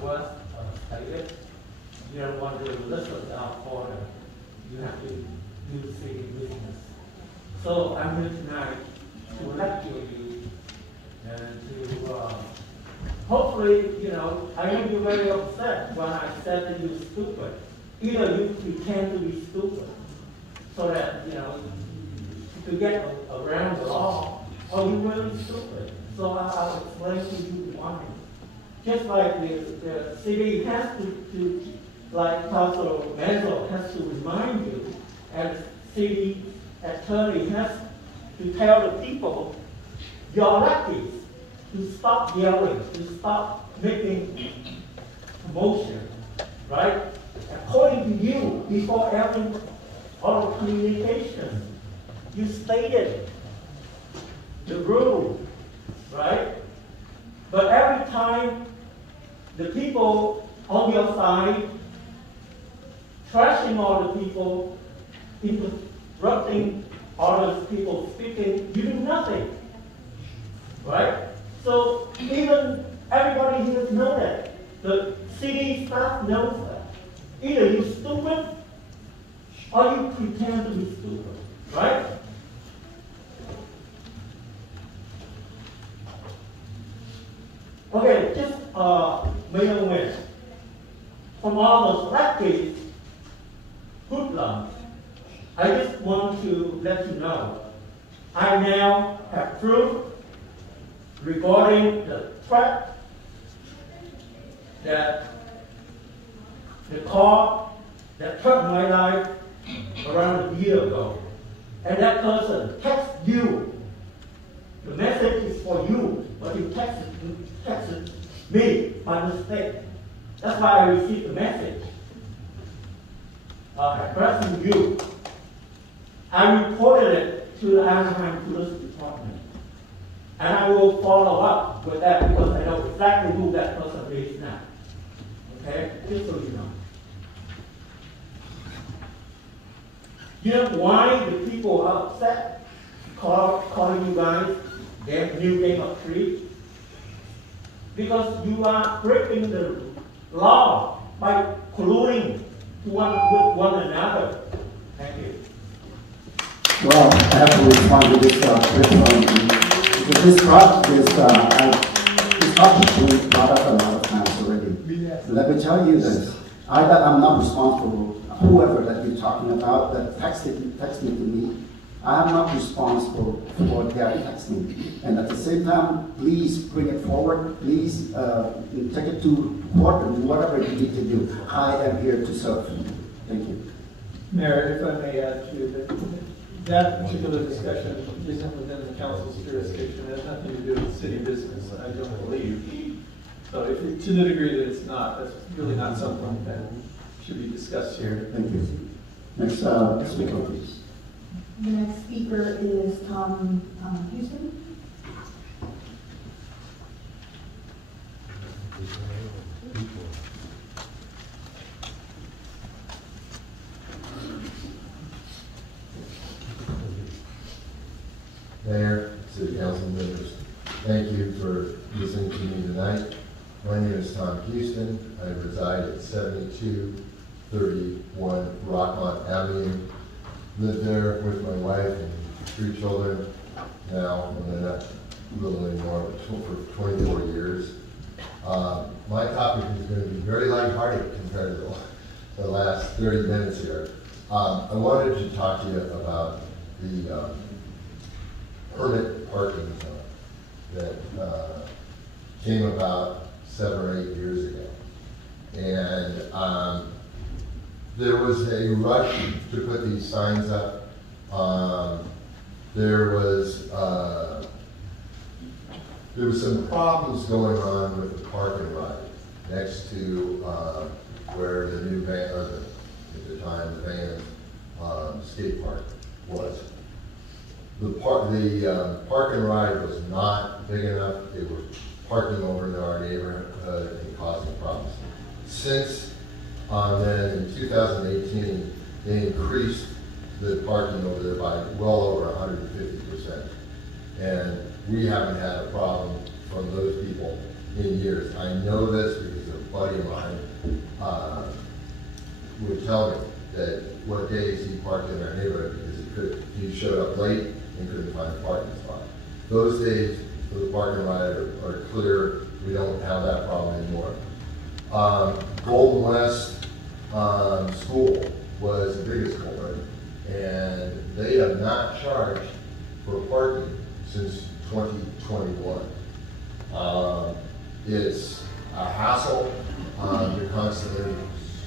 West stated, you don't want to listen out order. You have to do city business. So I'm here tonight to lecture you and to hopefully, you know, I know you're very upset when I said that you're stupid. Either you pretend to be stupid so that, you know, to get around the law, or you're really stupid. So I'll explain to you why. Just like the city has to like Council Menzo has to remind you, and city attorney has to tell the people, your electeds, to stop yelling, to stop making commotion, right? According to you, before every oral communication, you stated the rule, right? But every time the people on your side trashing all the people, interrupting all the people speaking, you do nothing, right? So even everybody here knows that. The city staff knows that. Either you're stupid or you pretend to be stupid, right? Okay, just Mayor West. From all those elected hoodlums, I just want to let you know, I now have proof regarding the threat that the car that took my life around a year ago, and that person texted you. The message is for you, but he texted me by mistake. That's why I received the message addressing you. I reported it to the Anaheim Police Department. And I will follow up with that because I know exactly who that person is now. Okay? Just so you know. You know why the people are upset? calling you guys new Game of Three, because you are breaking the law by colluding with one another. Thank you. Well, I have to respond to this because this topic has been brought up a lot of times already. Let me tell you this. I'm not responsible. Whoever that you're talking about that texted me to me, I am not responsible for their texting. And at the same time, please bring it forward. Please take it to court and whatever you need to do. I am here to serve. Thank you. Mayor, if I may add to that particular discussion isn't within the council's jurisdiction. It has nothing to do with city business, I don't believe. So if to the degree that it's not, that's really not something that should be discussed here. Thank you. Next speaker, please. The next speaker is Tom Houston. Mayor, City Council members, thank you for listening to me tonight. My name is Tom Houston. I reside at 7231 Rockmont Avenue. Lived there with my wife and 3 children now, and they're not little anymore, but for 24 years. My topic is going to be very lighthearted compared to the last 30 minutes here. I wanted to talk to you about the permit parking zone that came about 7 or 8 years ago. And there was a rush to put these signs up. There was some problems going on with the park and ride next to where the new van, or at the time the van skate park was. The park and ride was not big enough. They were parking over in our neighborhood and causing problems. Since then, in 2018, they increased the parking over there by well over 150%. And we haven't had a problem from those people in years. I know this because a buddy of mine would tell me that what days he parked in our neighborhood because he showed up late and couldn't find a parking spot. Those days for the park and ride are clear. We don't have that problem anymore. Golden West School was the biggest culprit, and they have not charged for parking since 2021. It's a hassle. You're constantly,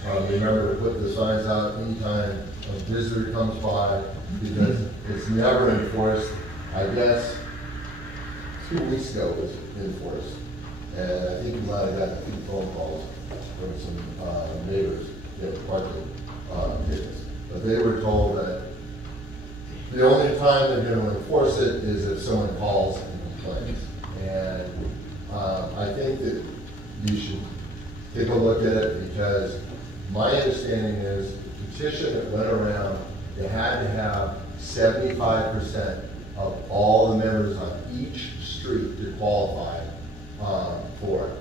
remember to put the signs out anytime a visitor comes by because it's never enforced. I guess 2 weeks ago it was enforced. And I think you might have got a few phone calls from some neighbors that were parking tickets. But they were told that the only time they're going to enforce it is if someone calls and complains. And I think that you should take a look at it because my understanding is the petition that went around, you had to have 75% of all the members on each street to qualify for it.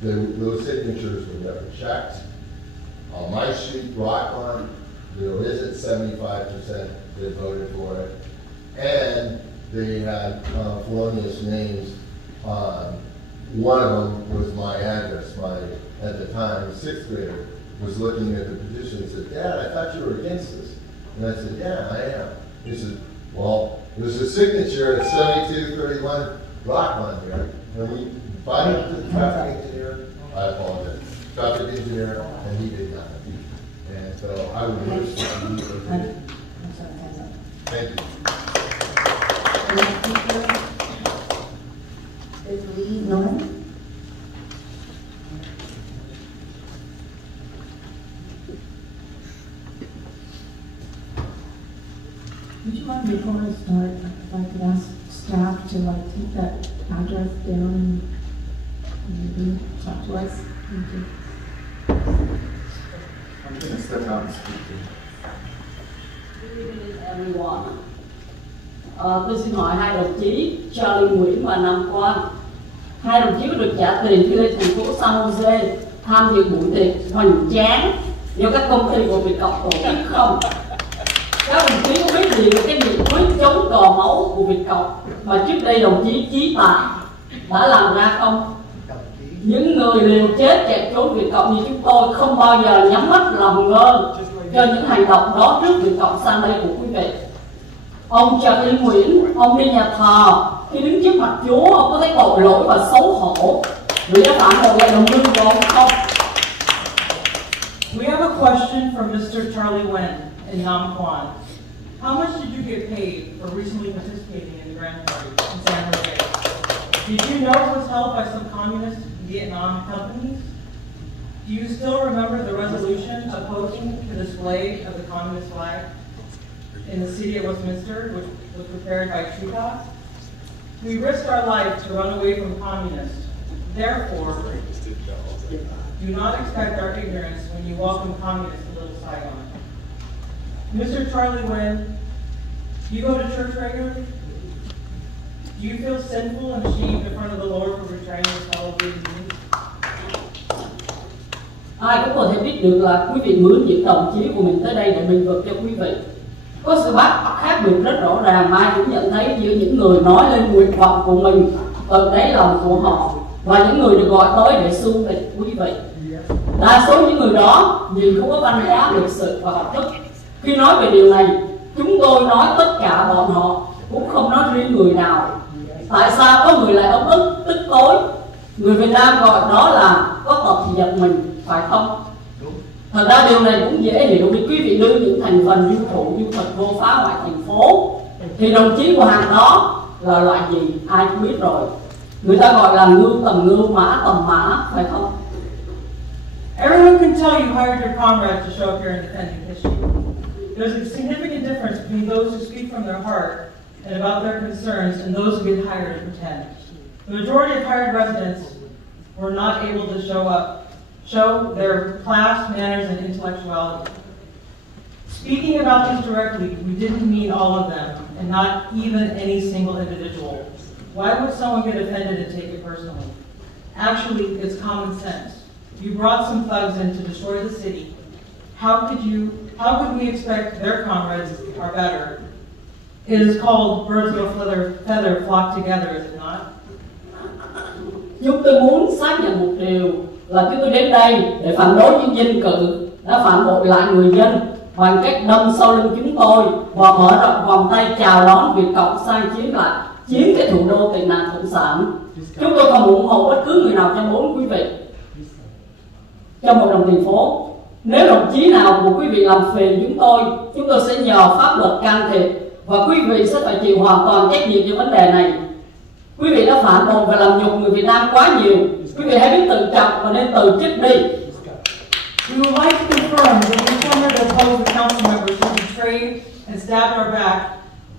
Those signatures were never checked. On my street, Rockland, there isn't 75% that voted for it. And they had felonious names. One of them was my address. At the time, 6th grader was looking at the petition and said, "Dad, I thought you were against this." And I said, "Yeah, I am." He said, "Well, there's a signature at 7231 Rockland here." And we invited the traffic engineer, I apologize, traffic engineer, and he did nothing. And so I would wish that you would. Thank you. Is Lee Norman? Would you mind before I start, if I could ask staff to take that address down and maybe talk to us? Thank you. I'm going to step out and speak to you. Good evening, everyone. Tôi xin hỏi hai đồng chí Charlie Nguyễn và Nam Quang. Hai đồng chí có được trả tiền khi lên thành phố San Jose tham dự buổi tiệc hoành tráng do các công ty của Việt Cộng tổ chức không? Các đồng chí có biết gì về cái nghị quyết chống cò máu của Việt Cộng mà trước đây đồng chí Chí Tài đã làm ra không? Những người liều chết chạy trốn Việt Cộng như chúng tôi không bao giờ nhắm mắt làm ngơ cho những hành động đó trước Việt Cộng sang đây của quý vị. Ông Charlie Nguyễn, ông đi nhà thờ, khi đứng trước mặt Chúa, ông có thấy tội lỗi và xấu hổ vì đã phạm tội lại đồng lương của ông không? We have a question from Mr. Charlie Wen in Nam Quan. How much did you get paid for recently participating in the Grand Party in San Jose? Did you know it was held by some communist Vietnam companies? Do you still remember the resolution opposing the display of the communist flag in the city of Westminster, which was prepared by Chuka? We risked our lives to run away from communists. Therefore, do not expect our ignorance when you welcome communists to Little Saigon. Mr. Charlie Wen, do you go to church regularly? Do you feel sinful and ashamed in front of the Lord for betraying your fellow Vietnamese? Ai cũng có thể biết được là quý vị mướn những đồng chí của mình tới đây để bình vực cho quý vị. Có sự khác biệt rất rõ ràng, ai cũng nhận thấy giữa những người nói lên nguyện vọng của mình từ đáy lòng của họ và những người được gọi tới để xung địch quý vị. Đa số những người đó nhìn không có văn hóa lịch sự và học thức. Khi nói về điều này, chúng tôi nói tất cả bọn họ, cũng không nói riêng người nào. Tại sao có người lại ấm ức, tức tối? Người Việt Nam gọi đó là có tật thì giật mình, phải không? Thật ra điều này cũng dễ hiểu vì quý vị đưa những thành phần du thụ, du thực vô phá hoại thành phố. Thì đồng chí của hàng đó là loại gì ai cũng biết rồi. Người ta gọi là ngưu tầm ngưu, mã tầm mã, phải không? Everyone can tell you hired your comrades to show up here and defend your history. There's a significant difference between those who speak from their heart and about their concerns and those who get hired to pretend. The majority of hired residents were not able to show their class, manners, and intellectuality. Speaking about these directly, we didn't mean all of them, and not even any single individual. Why would someone get offended and take it personally? Actually, it's common sense. You brought some thugs in to destroy the city. How could we expect their comrades are better? It is called birds of a feather flock together, is it not? Chúng tôi muốn xác nhận một điều là chúng tôi đến đây để phản đối những dân cử đã phản bội lại người dân bằng cách đâm sau lưng chúng tôi và mở rộng vòng tay chào đón Việt Cộng sang chiếm cái thủ đô tị nạn cộng sản. Chúng tôi không ủng hộ bất cứ người nào trong bốn quý vị trong hội đồng thành phố. Nếu đồng chí nào của quý vị làm phiền chúng tôi sẽ nhờ pháp luật can thiệp và quý vị sẽ phải chịu hoàn toàn trách nhiệm cho vấn đề này. Quý vị đã phản bội và làm nhục người Việt Nam quá nhiều. Quý vị hãy biết tự trọng và nên từ chức đi. We would like to confirm that we intended to oppose the council members who betrayed and stabbed our back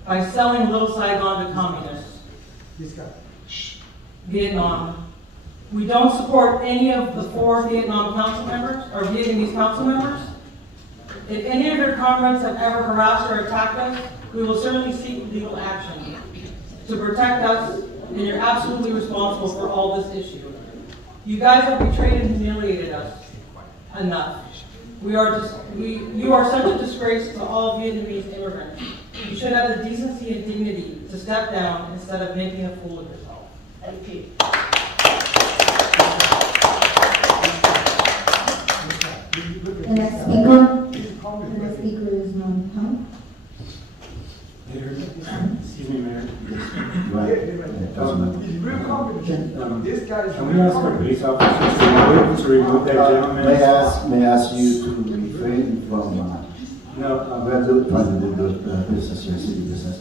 by selling Little Saigon to communists. Vietnam. We don't support any of the 4 Vietnam council members or Vietnamese council members. If any of your comrades have ever harassed or attacked us, we will certainly seek legal action to protect us, and you're absolutely responsible for all this issue. You guys have betrayed and humiliated us enough. You are such a disgrace to all Vietnamese immigrants. You should have the decency and dignity to step down instead of making a fool of yourself. Thank you. The next speaker is Tom. Excuse me, Mayor. Can we ask our police officers to remove that gentleman? May I ask you to refrain from trying to do business or city business?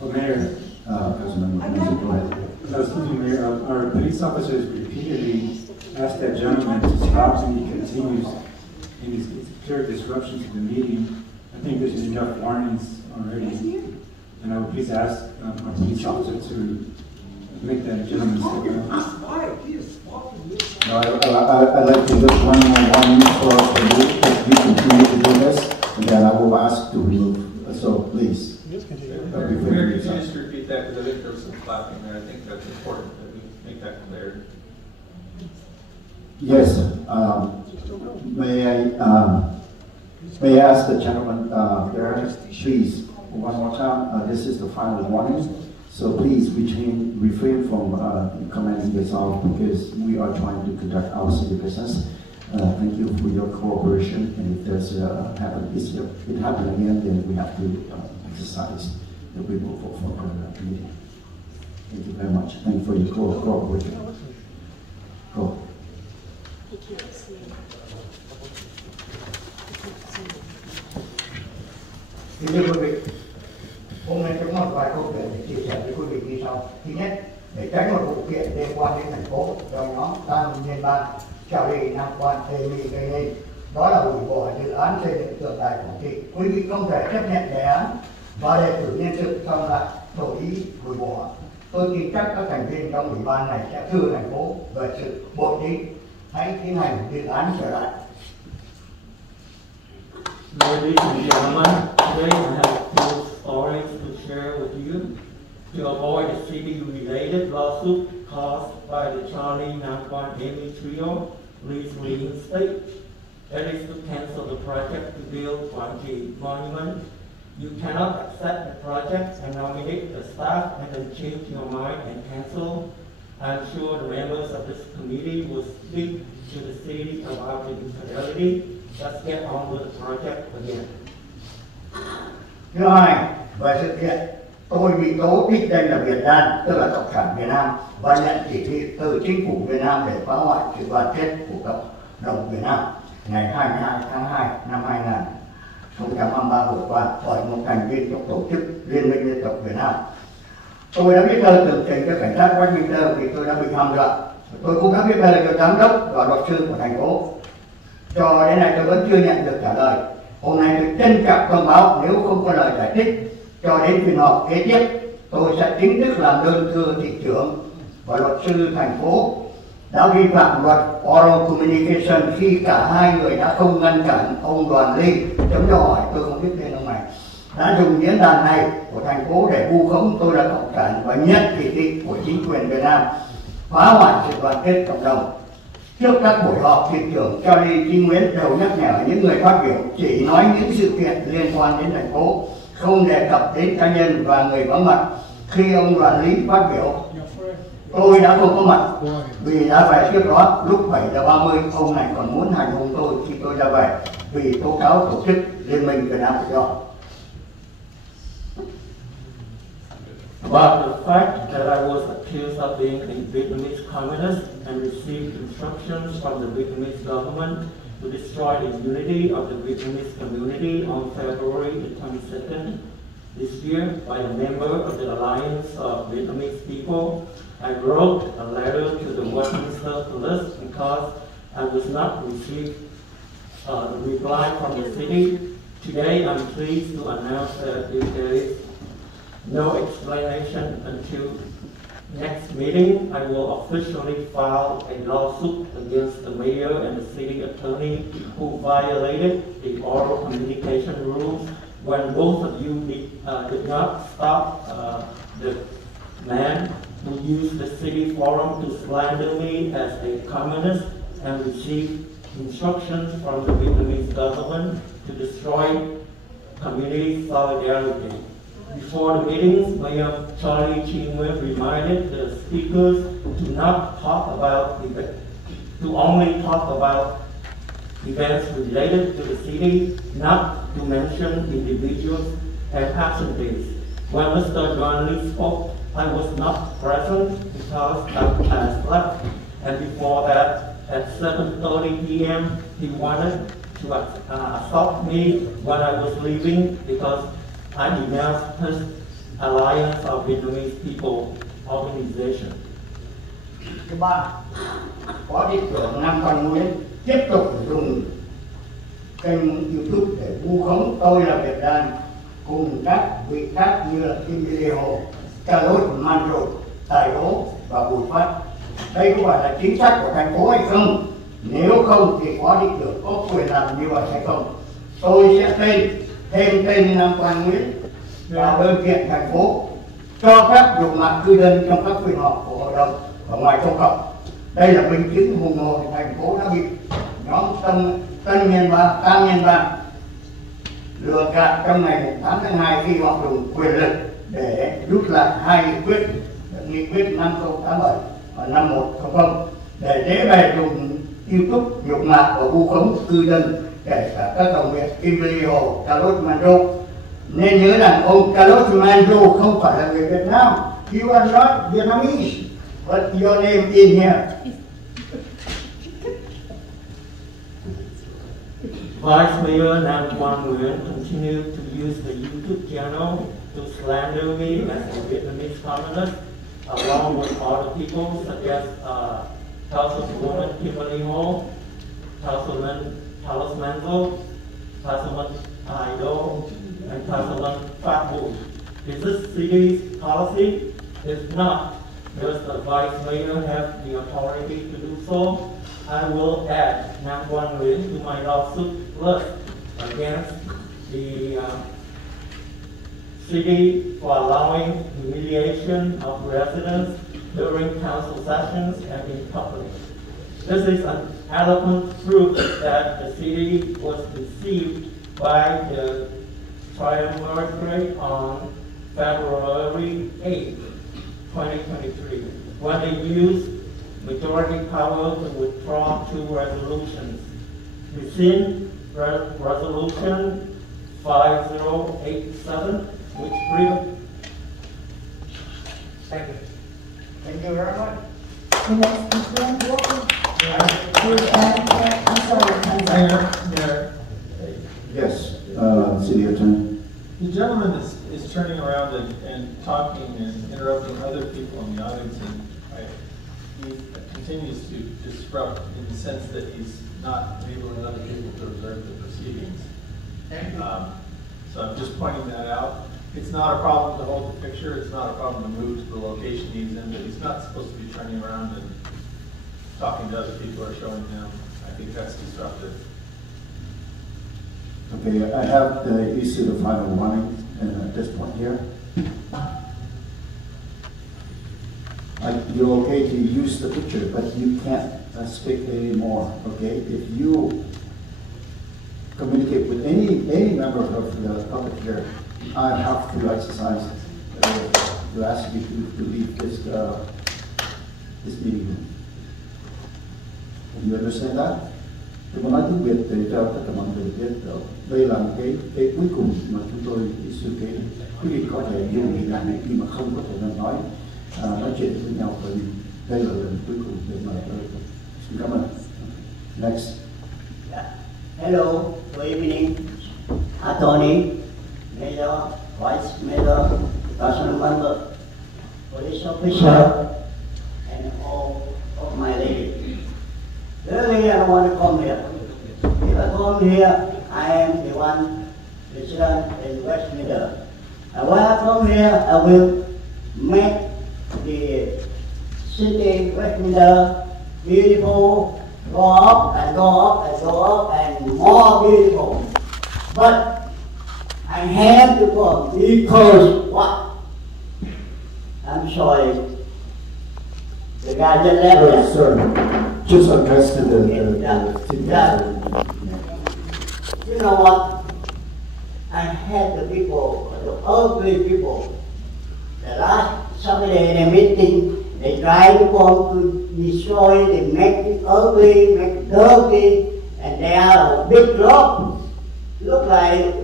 Well, Mayor. Councilman, go ahead. Excuse me, Mayor. Our police officers repeatedly asked that gentleman to stop, and he continues in his clear disruption to the meeting. I think there's enough warnings already. And I would please ask our police officer to make that gentleman step down. No, I'd like to look one more warning for us to move if we continue to do this, and then I will ask to remove. So please. Mayor, could you just repeat that, because I think there was some clapping there. I think that's important that we make that clear. Yes, may I ask the gentleman there, please, one more time, this is the final warning, so please refrain from commenting this off because we are trying to conduct our city business. Thank you for your cooperation, and if there's it happen again, then we have to exercise the removal for the meeting. Thank you very much. Thank you for your cooperation. Go. Thưa quý vị, hôm nay có một vài câu chuyện để chia sẻ với quý vị như sau. Thứ nhất, để tránh một vụ kiện liên quan đến thành phố do nhóm Tam Nhân ban Charlie Nam Quan Amy gây nên, đó là hủy bỏ dự án xây dựng tượng đài Quảng Trị. Quý vị không thể chấp nhận đề án và đề cử nhân sự xong lại đổi ý hủy bỏ. Tôi tin chắc các thành viên trong ủy ban này sẽ thưa thành phố về sự bội ý. Hãy tiến hành dự án trở lại. Ladies and gentlemen, today I have two stories to share with you. To avoid a city-related lawsuit caused by the Charlie Namquan Amy trio, please reinstate. That is to cancel the project to build Guangxi Monument. You cannot accept the project and nominate the staff and then change your mind and cancel. I'm sure the members of this committee will speak to the city about the infidelity. Let's get on with the project again. Thứ hai, về sự kiện, tôi bị tố đích danh là Việt Nam, tức là Cộng sản Việt Nam, và nhận chỉ thị từ chính phủ Việt Nam để phá hoại sự đoàn kết của cộng đồng Việt Nam ngày 22 tháng 2 năm 2023 vừa qua bởi một thành viên trong tổ chức Liên minh Dân tộc Việt Nam. Tôi đã viết đơn tường trình cho cảnh sát Westminster vì tôi đã bị hăm dọa. Tôi cũng đã viết đơn cho giám đốc và luật sư của thành phố. Cho đến nay tôi vẫn chưa nhận được trả lời. Hôm nay tôi trân trọng thông báo nếu không có lời giải thích cho đến phiên họp kế tiếp, tôi sẽ chính thức làm đơn thưa thị trưởng và luật sư thành phố đã vi phạm luật Oral Communication khi cả hai người đã không ngăn cản ông Đoàn Ly, chấm dấu hỏi, tôi không biết tên ông này, đã dùng diễn đàn này của thành phố để vu khống tôi là cộng sản và nhận chỉ thị của chính quyền Việt Nam phá hoại sự đoàn kết cộng đồng. Trước các buổi họp, thị trưởng Charlie Chi Nguyễn đều nhắc nhở những người phát biểu chỉ nói những sự kiện liên quan đến thành phố, không đề cập đến cá nhân và người vắng mặt. Khi ông Đoàn Lý phát biểu, tôi đã không có mặt vì đã về trước đó lúc 7:30, ông này còn muốn hành hung tôi khi tôi ra về vì tố cáo tổ chức Liên minh Việt Nam Tự do. About the fact that I was accused of being a Vietnamese communist and received instructions from the Vietnamese government to destroy the unity of the Vietnamese community on February the 22nd this year by a member of the Alliance of Vietnamese People, I wrote a letter to the Westminster police because I was not received a reply from the city. Today I'm pleased to announce that if there is no explanation until next meeting, I will officially file a lawsuit against the mayor and the city attorney who violated the oral communication rules when both of you did not stop the man who used the city forum to slander me as a communist and received instructions from the Vietnamese government to destroy community solidarity. Before the meetings, Mayor Charlie Chi Nguyen reminded the speakers to only talk about events related to the city, not to mention individuals and absentees. When Mr. Duan Lee spoke, I was not present because I slept, and before that, at 7:30 p.m., he wanted to assault me when I was leaving because I denounced his Alliance of Vietnamese People organization. Thứ ba, Phó thị trưởng Nam Quan Nguyễn tiếp tục dùng kênh YouTube để vu khống tôi là Việt Nam cùng các vị khác như là Kim Lê Hồ, Carlos Mandro, Tài Đỗ và Bùi Phát. Đây có phải là chính sách của thành phố hay không? Nếu không thì Phó thị trưởng có quyền làm như vậy hay không? Tôi sẽ thêm tên Nam Quan Nguyễn vào đơn kiện thành phố cho phép dùng mạng cư dân trong các phiên họp của hội đồng ở ngoài công cộng. Đây là minh chứng hùng hồ thành phố đã bị nhóm Tam Nhân lừa gạt trong ngày 8 tháng 2 khi họ dùng quyền lực để rút lại hai nghị quyết 5087 và 5100 để chế bè dùng YouTube nhục mạ và vu khống cư dân, kể cả các đồng nghiệp Kimberly Hồ, Carlos Manzo. Nên nhớ rằng ông Carlos Manzo không phải là người Việt Nam. You are not Vietnamese, but your name in here. Vice Mayor Nam Quang Nguyen continued to use the YouTube channel to slander me as a Vietnamese communist, along with other people such as Councilwoman Kimberly Ho, Councilman Carlos Manzo, Councilman Khai Đao, and Councilman Phát Vũ. Is this city's policy? If not, does the Vice Mayor have the authority to do so? I will add Nam Quang Nguyen to my lawsuit list against the city for allowing humiliation of residents during council sessions and in public. This is an eloquent proof that the city was deceived by the triumvirate on February 8, 2023, when they used majority power to withdraw two resolutions. Rescind Resolution 5087, which Thank you. Thank you very much. The next Mayor. Yes, City Attorney. The gentleman is turning around and talking and interrupting other people in the audience, and he continues to disrupt in the sense that he's not enabling other people to observe the proceedings. So I'm just pointing that out. It's not a problem to hold the picture. It's not a problem to move to the location he's in, but he's not supposed to be turning around and talking to other people or showing them. I think that's disruptive. Okay, I have issued the final warning at this point here. You're okay to use the picture, but you can't speak anymore, okay? If you communicate with any member of the public here, I have to exercise to ask you to leave this meeting room. You understand that? Tôi muốn nói tiếng Việt để cho tất cả mọi người biết đây là một cái cuối cùng mà chúng tôi sự cái quý vị có thể dùng hình ảnh này khi mà không có thể nói chuyện với nhau, bởi vì đây là lần cuối cùng để mà xin cảm ơn. Next. Hello, good evening, Attorney, Mayor, Vice Mayor, Council member, police officer, and all of my ladies. Really, I don't want to come here. If I come here, I am the one resident in Westminster. And when I come here, I will make the city Westminster beautiful, go up and go up and go up and more beautiful. But I have to come because what? I'm sorry. The guy just left. Sir, just address to the You know what? I had the people, the ugly people. The last Saturday in a meeting, they try to come to destroy, they make it ugly, make it dirty, and they are a big drop. Look like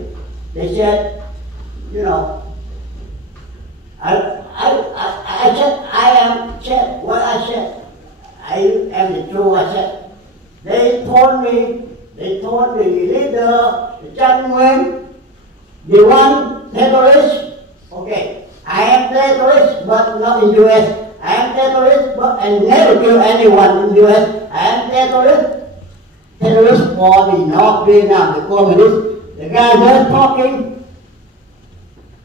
they said, you know, I said, I am said what I said. I am the truth I said. They told me the leader, the gentleman, the one terrorist. Okay, I am terrorist, but not in US. I am terrorist, but I never kill anyone in US. I am terrorist for the North Vietnam, the communists. The guy just talking.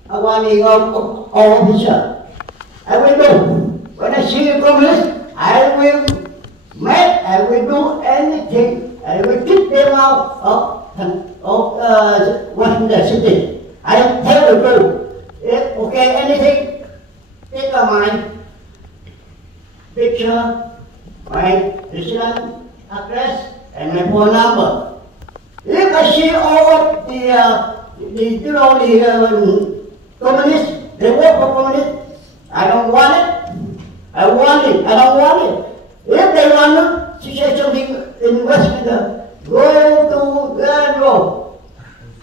I want to go officer. I will do. When I see the communists, I will do anything. I will kick them out of Washington City. I tell the truth. picture, my resident address, and my phone number. If I see all of the communists, they work for communists, I don't want it. I want it. I don't want it. If they want to say something in Westminster, go to go.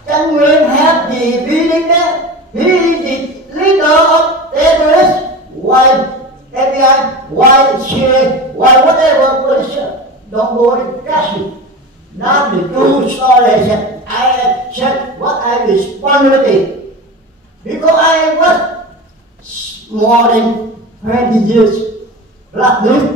Can we have the building there? He is the leader of terrorists. Why FBI? Why CIA? Why whatever police? Don't go to casting. Now the true story is that I have checked what I responsibility. Because I was more than 20 years blacklist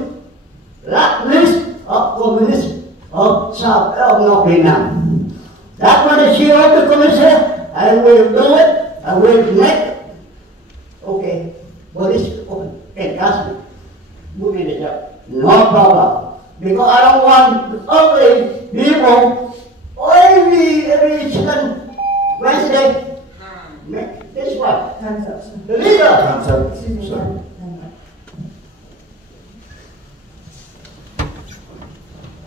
of communists of South of North Vietnam. That when the CEO of the commission, I will do it, I will make, okay, police open and cast me, move in the job, no problem. Because I don't want ugly people every second Wednesday. This one, the leader.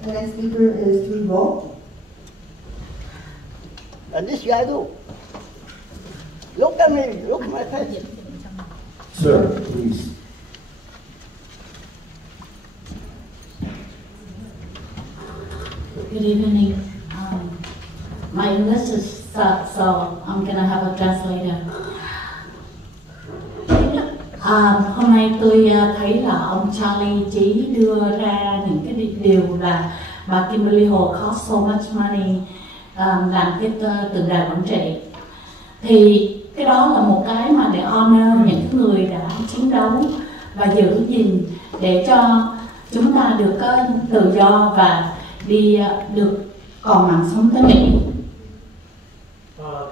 The next speaker is Three Vote. And this guy do. Look at me, look at my face. Sir, please. Good evening. My English is suck, so I'm gonna have a translator. Hôm nay tôi thấy là ông Charlie chỉ đưa ra những cái điều là bà Kimberly Hồ cost so much money làm cái tượng đài quản trị. Thì cái đó là một cái mà để honor những người đã chiến đấu và giữ gìn để cho chúng ta được có tự do và đi được còn mạng sống tới Mỹ.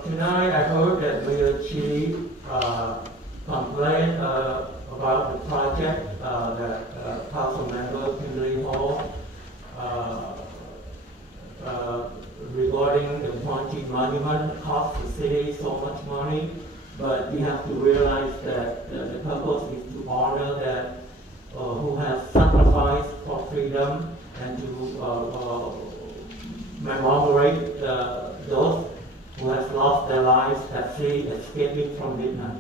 Tonight I heard that Mayor Chi complained about the project that Council Member Kimberly Hall regarding the Quan Chi Monument cost the city so much money, but we have to realize that the purpose is to honor that who has sacrificed for freedom and to commemorate those who have lost their lives at sea escaping from Vietnam.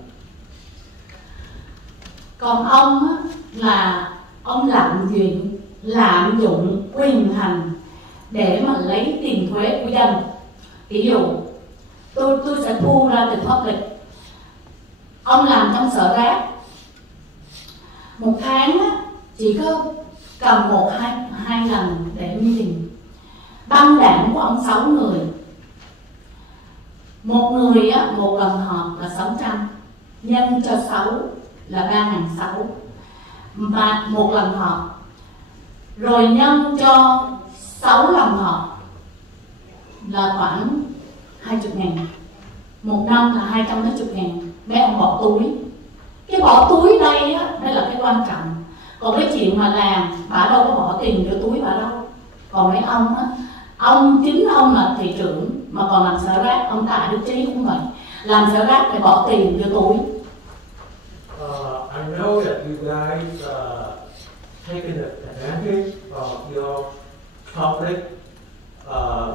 Còn ông á, là ông lạm dụng quyền hành để mà lấy tiền thuế của dân. Ví dụ tôi sẽ thu ra từ public. Ông làm trong sở rác, một tháng á, chỉ có cầm hai lần để meeting. Băng đảng của ông 6 người, một người á, một lần họp là 600, nhân cho 6 là 3.600 mà một lần họp, rồi nhân cho 6 lần họp là khoảng 20.000, một năm là 280.000. Mấy ông bỏ túi, cái bỏ túi đây á, đây là cái quan trọng. Còn cái chuyện mà làm, bà đâu có bỏ tiền vô túi bà đâu. Còn mấy ông á, chính ông là thị trưởng mà còn làm sở rác, ông Tạ Đức Trí cũng vậy, làm sở rác phải bỏ tiền vô túi. I know that you guys taken advantage of your public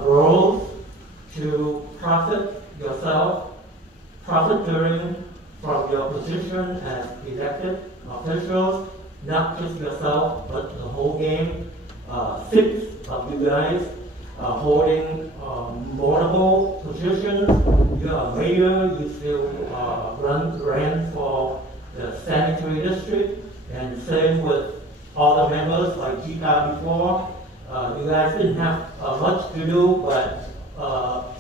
roles to profiteering from your position as elected officials, not just yourself, but the whole game. 6 of you guys holding multiple positions. You're a mayor, you still ran for the sanitary district, and same with all the members like Gita before. You guys didn't have much to do, but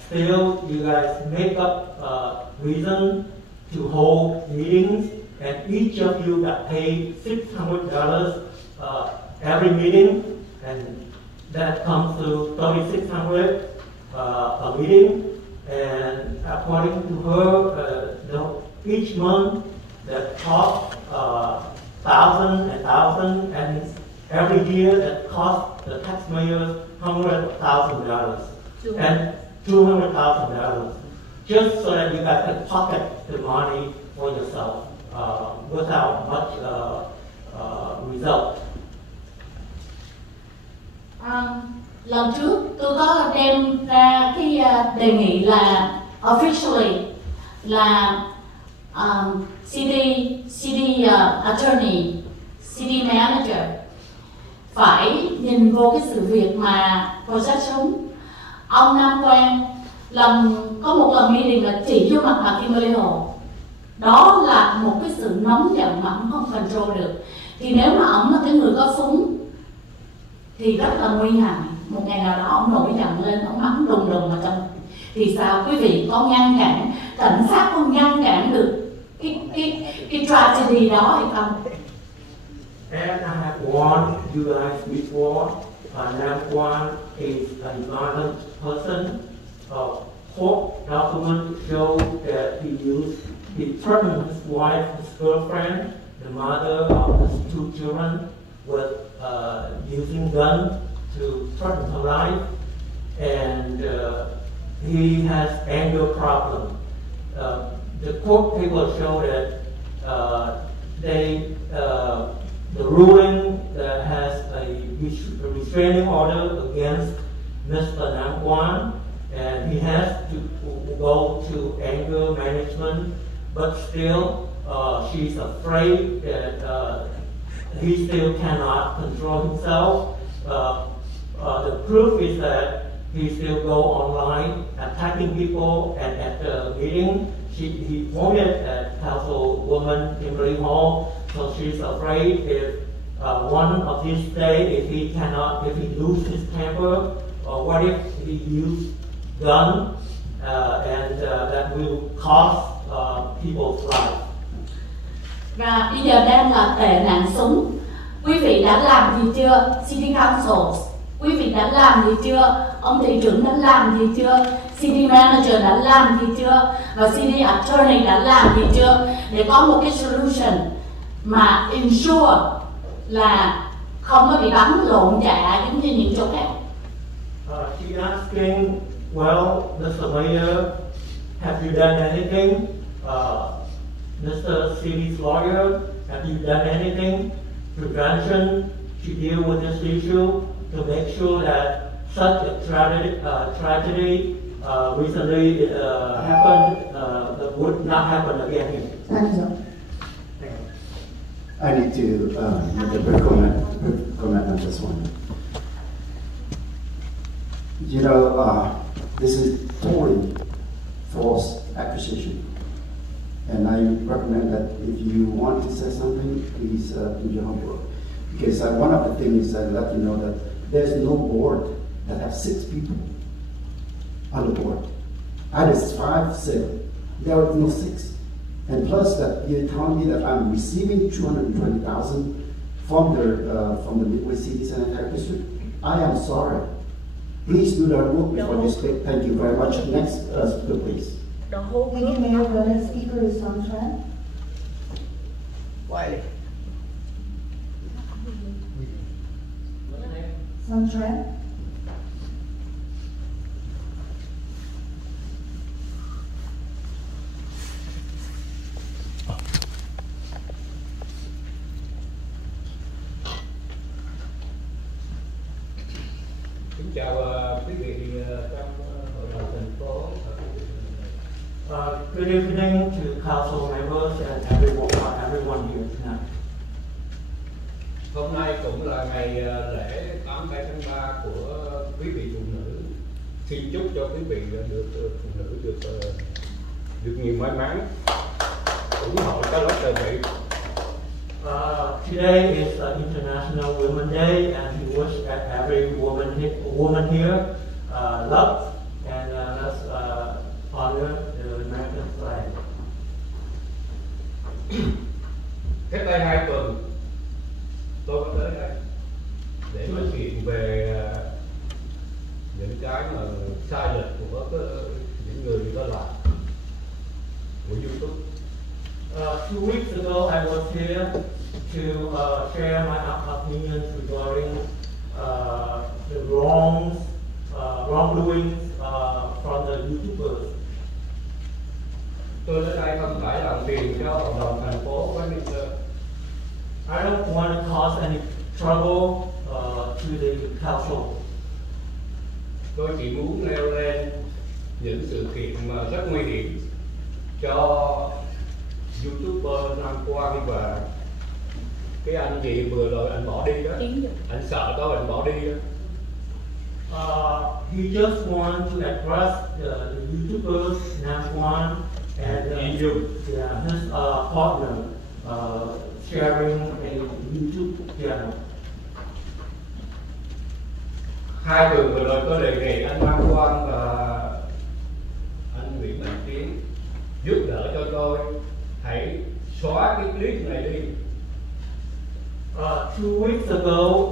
still you guys make up reason to hold meetings, and each of you got paid $600 every meeting, and that comes to $3,600 a meeting. And according to her, each month that cost $1,000 and every year that cost the taxpayers $100,000 and $200,000, just so that you guys can pocket the money for yourself without much result. lần trước tôi có đem ra cái đề nghị là officially là city attorney, city manager phải nhìn vô cái sự việc mà possess súng. Ông Nam Quang có một lần meeting là chỉ vô mặt bà Kimberly Hồ. Đó là một cái sự nóng giận mà ông không control được. Thì nếu mà ông là cái người có súng thì rất là nguy hiểm. Một ngày nào đó ông nổi giận lên, ông bắn đùng đùng vào trong. Thì sao quý vị có ngăn cản, cảnh sát có ngăn cản được cái tragedy đó hay không? And I have warned you guys before, Nam Quan is a violent person. Court documents show that he threatened his wife, his girlfriend, the mother of his 2 children, with using gun to threaten her life, and he has anger problem. The court papers show that the ruling has a restraining order against Mr. Nam Quan, and he has to go to anger management, but still she's afraid that he still cannot control himself. The proof is that he still go online attacking people, and at the meeting he pointed at Councilwoman Kimberly Hall, so she's afraid if one of these days if he loses his temper, or what if he use gun, and that will cost people's life. Và bây giờ đang là tệ nạn súng. Quý vị đã làm gì chưa? City Council, quý vị đã làm gì chưa? Ông thị trưởng đã làm gì chưa? City Manager đã làm gì chưa? Và City Attorney đã làm gì chưa? Để có một cái solution mà ensure là không có bị bắn lộn dạ giống như những chỗ khác. She asking, well, Mr. Mayor, have you done anything? Mr. City's lawyer, have you done anything? Prevention to deal with this issue to make sure that such a tragedy recently happened that would not happen again here. Thank you. I need to make a brief comment on this one. You know, this is totally false accusation. And I recommend that if you want to say something, please do your homework. Because one of the things is I let you know that there's no board that has 6 people on the board. Either it's 5, 7. There are no 6. And plus that you're telling me that I'm receiving $220,000 from the Midway City Sanitary District. I am sorry. Please do that work before you speak. Thank you very much. Next speaker, please. Thank you, Mayor. The next speaker is Son Tran. Wiley. Son Tran. Kính chào quý vị trong hội đồng thành phố. Good evening to council members and everyone here tonight. Hôm nay cũng là ngày lễ 27 tháng 3 của quý vị phụ nữ. Xin chúc cho quý vị phụ nữ được nhiều may mắn, ủng hộ các lớp từ thiện. Today is International Women's Day, and we wish that every woman here loved and let's honor the American flag. Cách đây 2 tuần, tôi có tới đây để nói chuyện về những cái mà sai lệch của những người có làm của YouTube. 2 weeks ago, I was here to share my opinions regarding the wrongdoings from the YouTubers. Tôi đến đây không phải làm phiền cho hội đồng thành phố Westminster. I don't want to cause any trouble to the council. Tôi chỉ muốn nêu lên những sự kiện mà rất nguy hiểm cho YouTuber Nam Quang và cái anh gì vừa rồi anh bỏ đi đó, anh sợ đó anh bỏ đi đó. He just want to address the YouTubers Nam Quang and his partner sharing a YouTube channel. Hai tuần vừa rồi tôi đề nghị anh Nam Quang và anh Nguyễn Mạnh Tiến giúp đỡ cho tôi hãy xóa cái clip này đi. 2 weeks ago,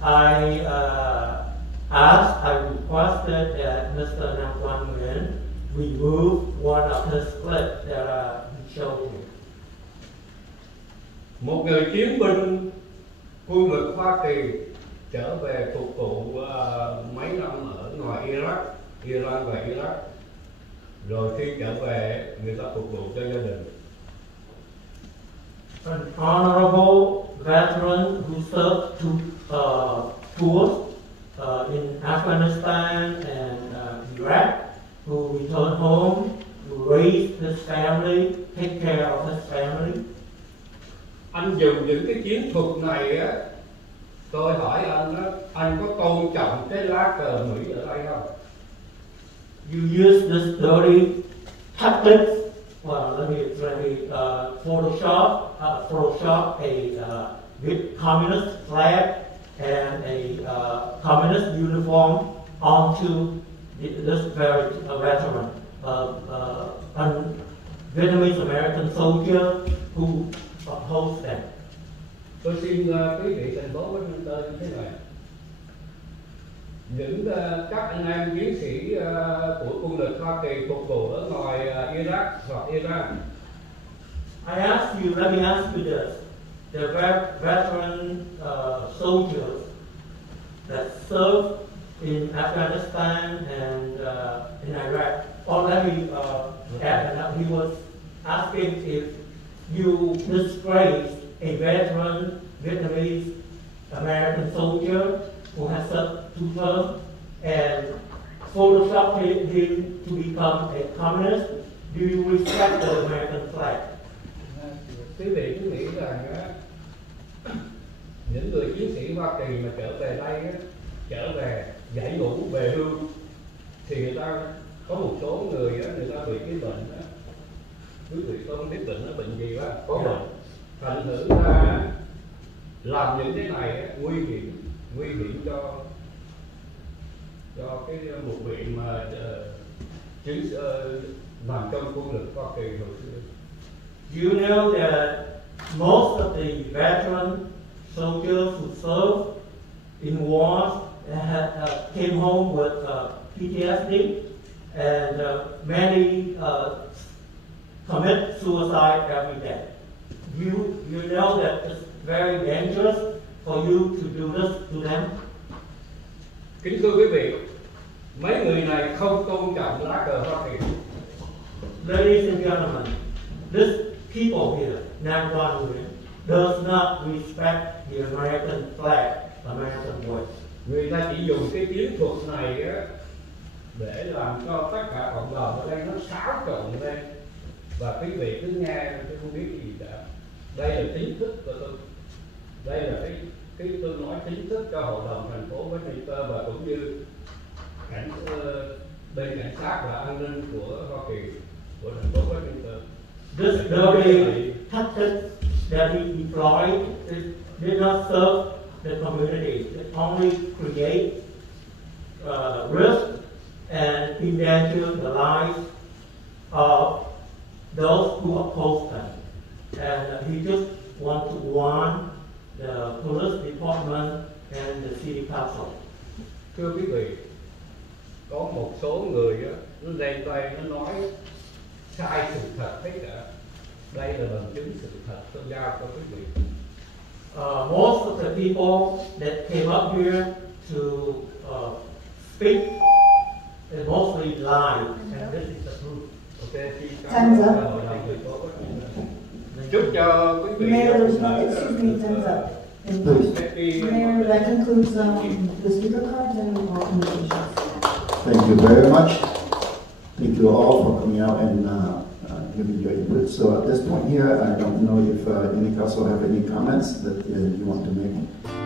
I requested that Mr. Nam Quang Nguyen remove one of his clips that he showed me. Một người chiến binh quân lực Hoa Kỳ trở về phục vụ mấy năm ở ngoài Iraq, Iran và Iraq. Rồi khi trở về, người ta phục vụ cho gia đình. An honorable veteran who served tours in Afghanistan and Iraq, who returned home to raise his family, take care of his family. Anh dùng những cái chiến thuật này á, tôi hỏi anh á, anh có tôn trọng cái lá cờ Mỹ ở đây không? You use this dirty tactics. Well, let me Photoshop a communist flag and a communist uniform onto this very veteran, Vietnamese American soldier who opposed them. Tôi xin quý vị thành phố Westminster như thế này. Những các anh em chiến sĩ của quân lực Hoa Kỳ phục vụ ở ngoài Iraq hoặc Iran. Let me ask you this. The veteran soldiers that served in Afghanistan and in Iraq, or let me add, he was asking if you disgraced a veteran Vietnamese American soldier who has served 2 terms and Photoshop him to become a communist. Do you respect the American flag? Quý vị cứ nghĩ rằng những người chiến sĩ Hoa Kỳ mà trở về đây trở về giải ngũ về hưu thì người ta có một số người người ta bị cái bệnh quý vị không biết bệnh nó bệnh gì đó, có bệnh thành thử ra làm những cái này nguy hiểm cho cái một vị mà làm trong quân lực Hoa Kỳ hồi xưa. You know that most of the veteran soldiers who served in wars came home with PTSD, and many commit suicide every day. You know that it's very dangerous for you to do this to them. Kính thưa quý vị, mấy người này không tôn trọng lá cờ Hoa Kỳ. Ladies and gentlemen, these people here, Nam Quang Nguyen, does not respect the American flag, American voice. Người ta chỉ dùng cái chiến thuật này để làm cho tất cả cộng đồng ở đây nó xáo trộn lên, và quý vị cứ nghe tôi không biết gì cả. Đây là chính thức của tôi. Đây là cái tôi nói chính thức cho hội đồng thành phố Westminster và cũng như bên cảnh sát và an ninh của Hoa Kỳ, của thành phố Westminster. This dirty tactics that he deployed did not serve the community. It only create risk and endanger the lives of those who oppose them. And he just want to warn the police department and the city council. Thưa quý vị, có một số người nó lên đây nó nói sai sự thật hết cả. Đây là bằng chứng sự thật tôi giao cho quý vị. Most of the people that came up here to speak, they mostly lie, and this is the proof. Okay, Time's up. Chúc cho quý vị. Mayor, excuse me, time's up. Mayor, that concludes the speaker cards and recommendations. you very much. Thank you all for coming out and giving your input. So at this point here, I don't know if any council have any comments that you want to make.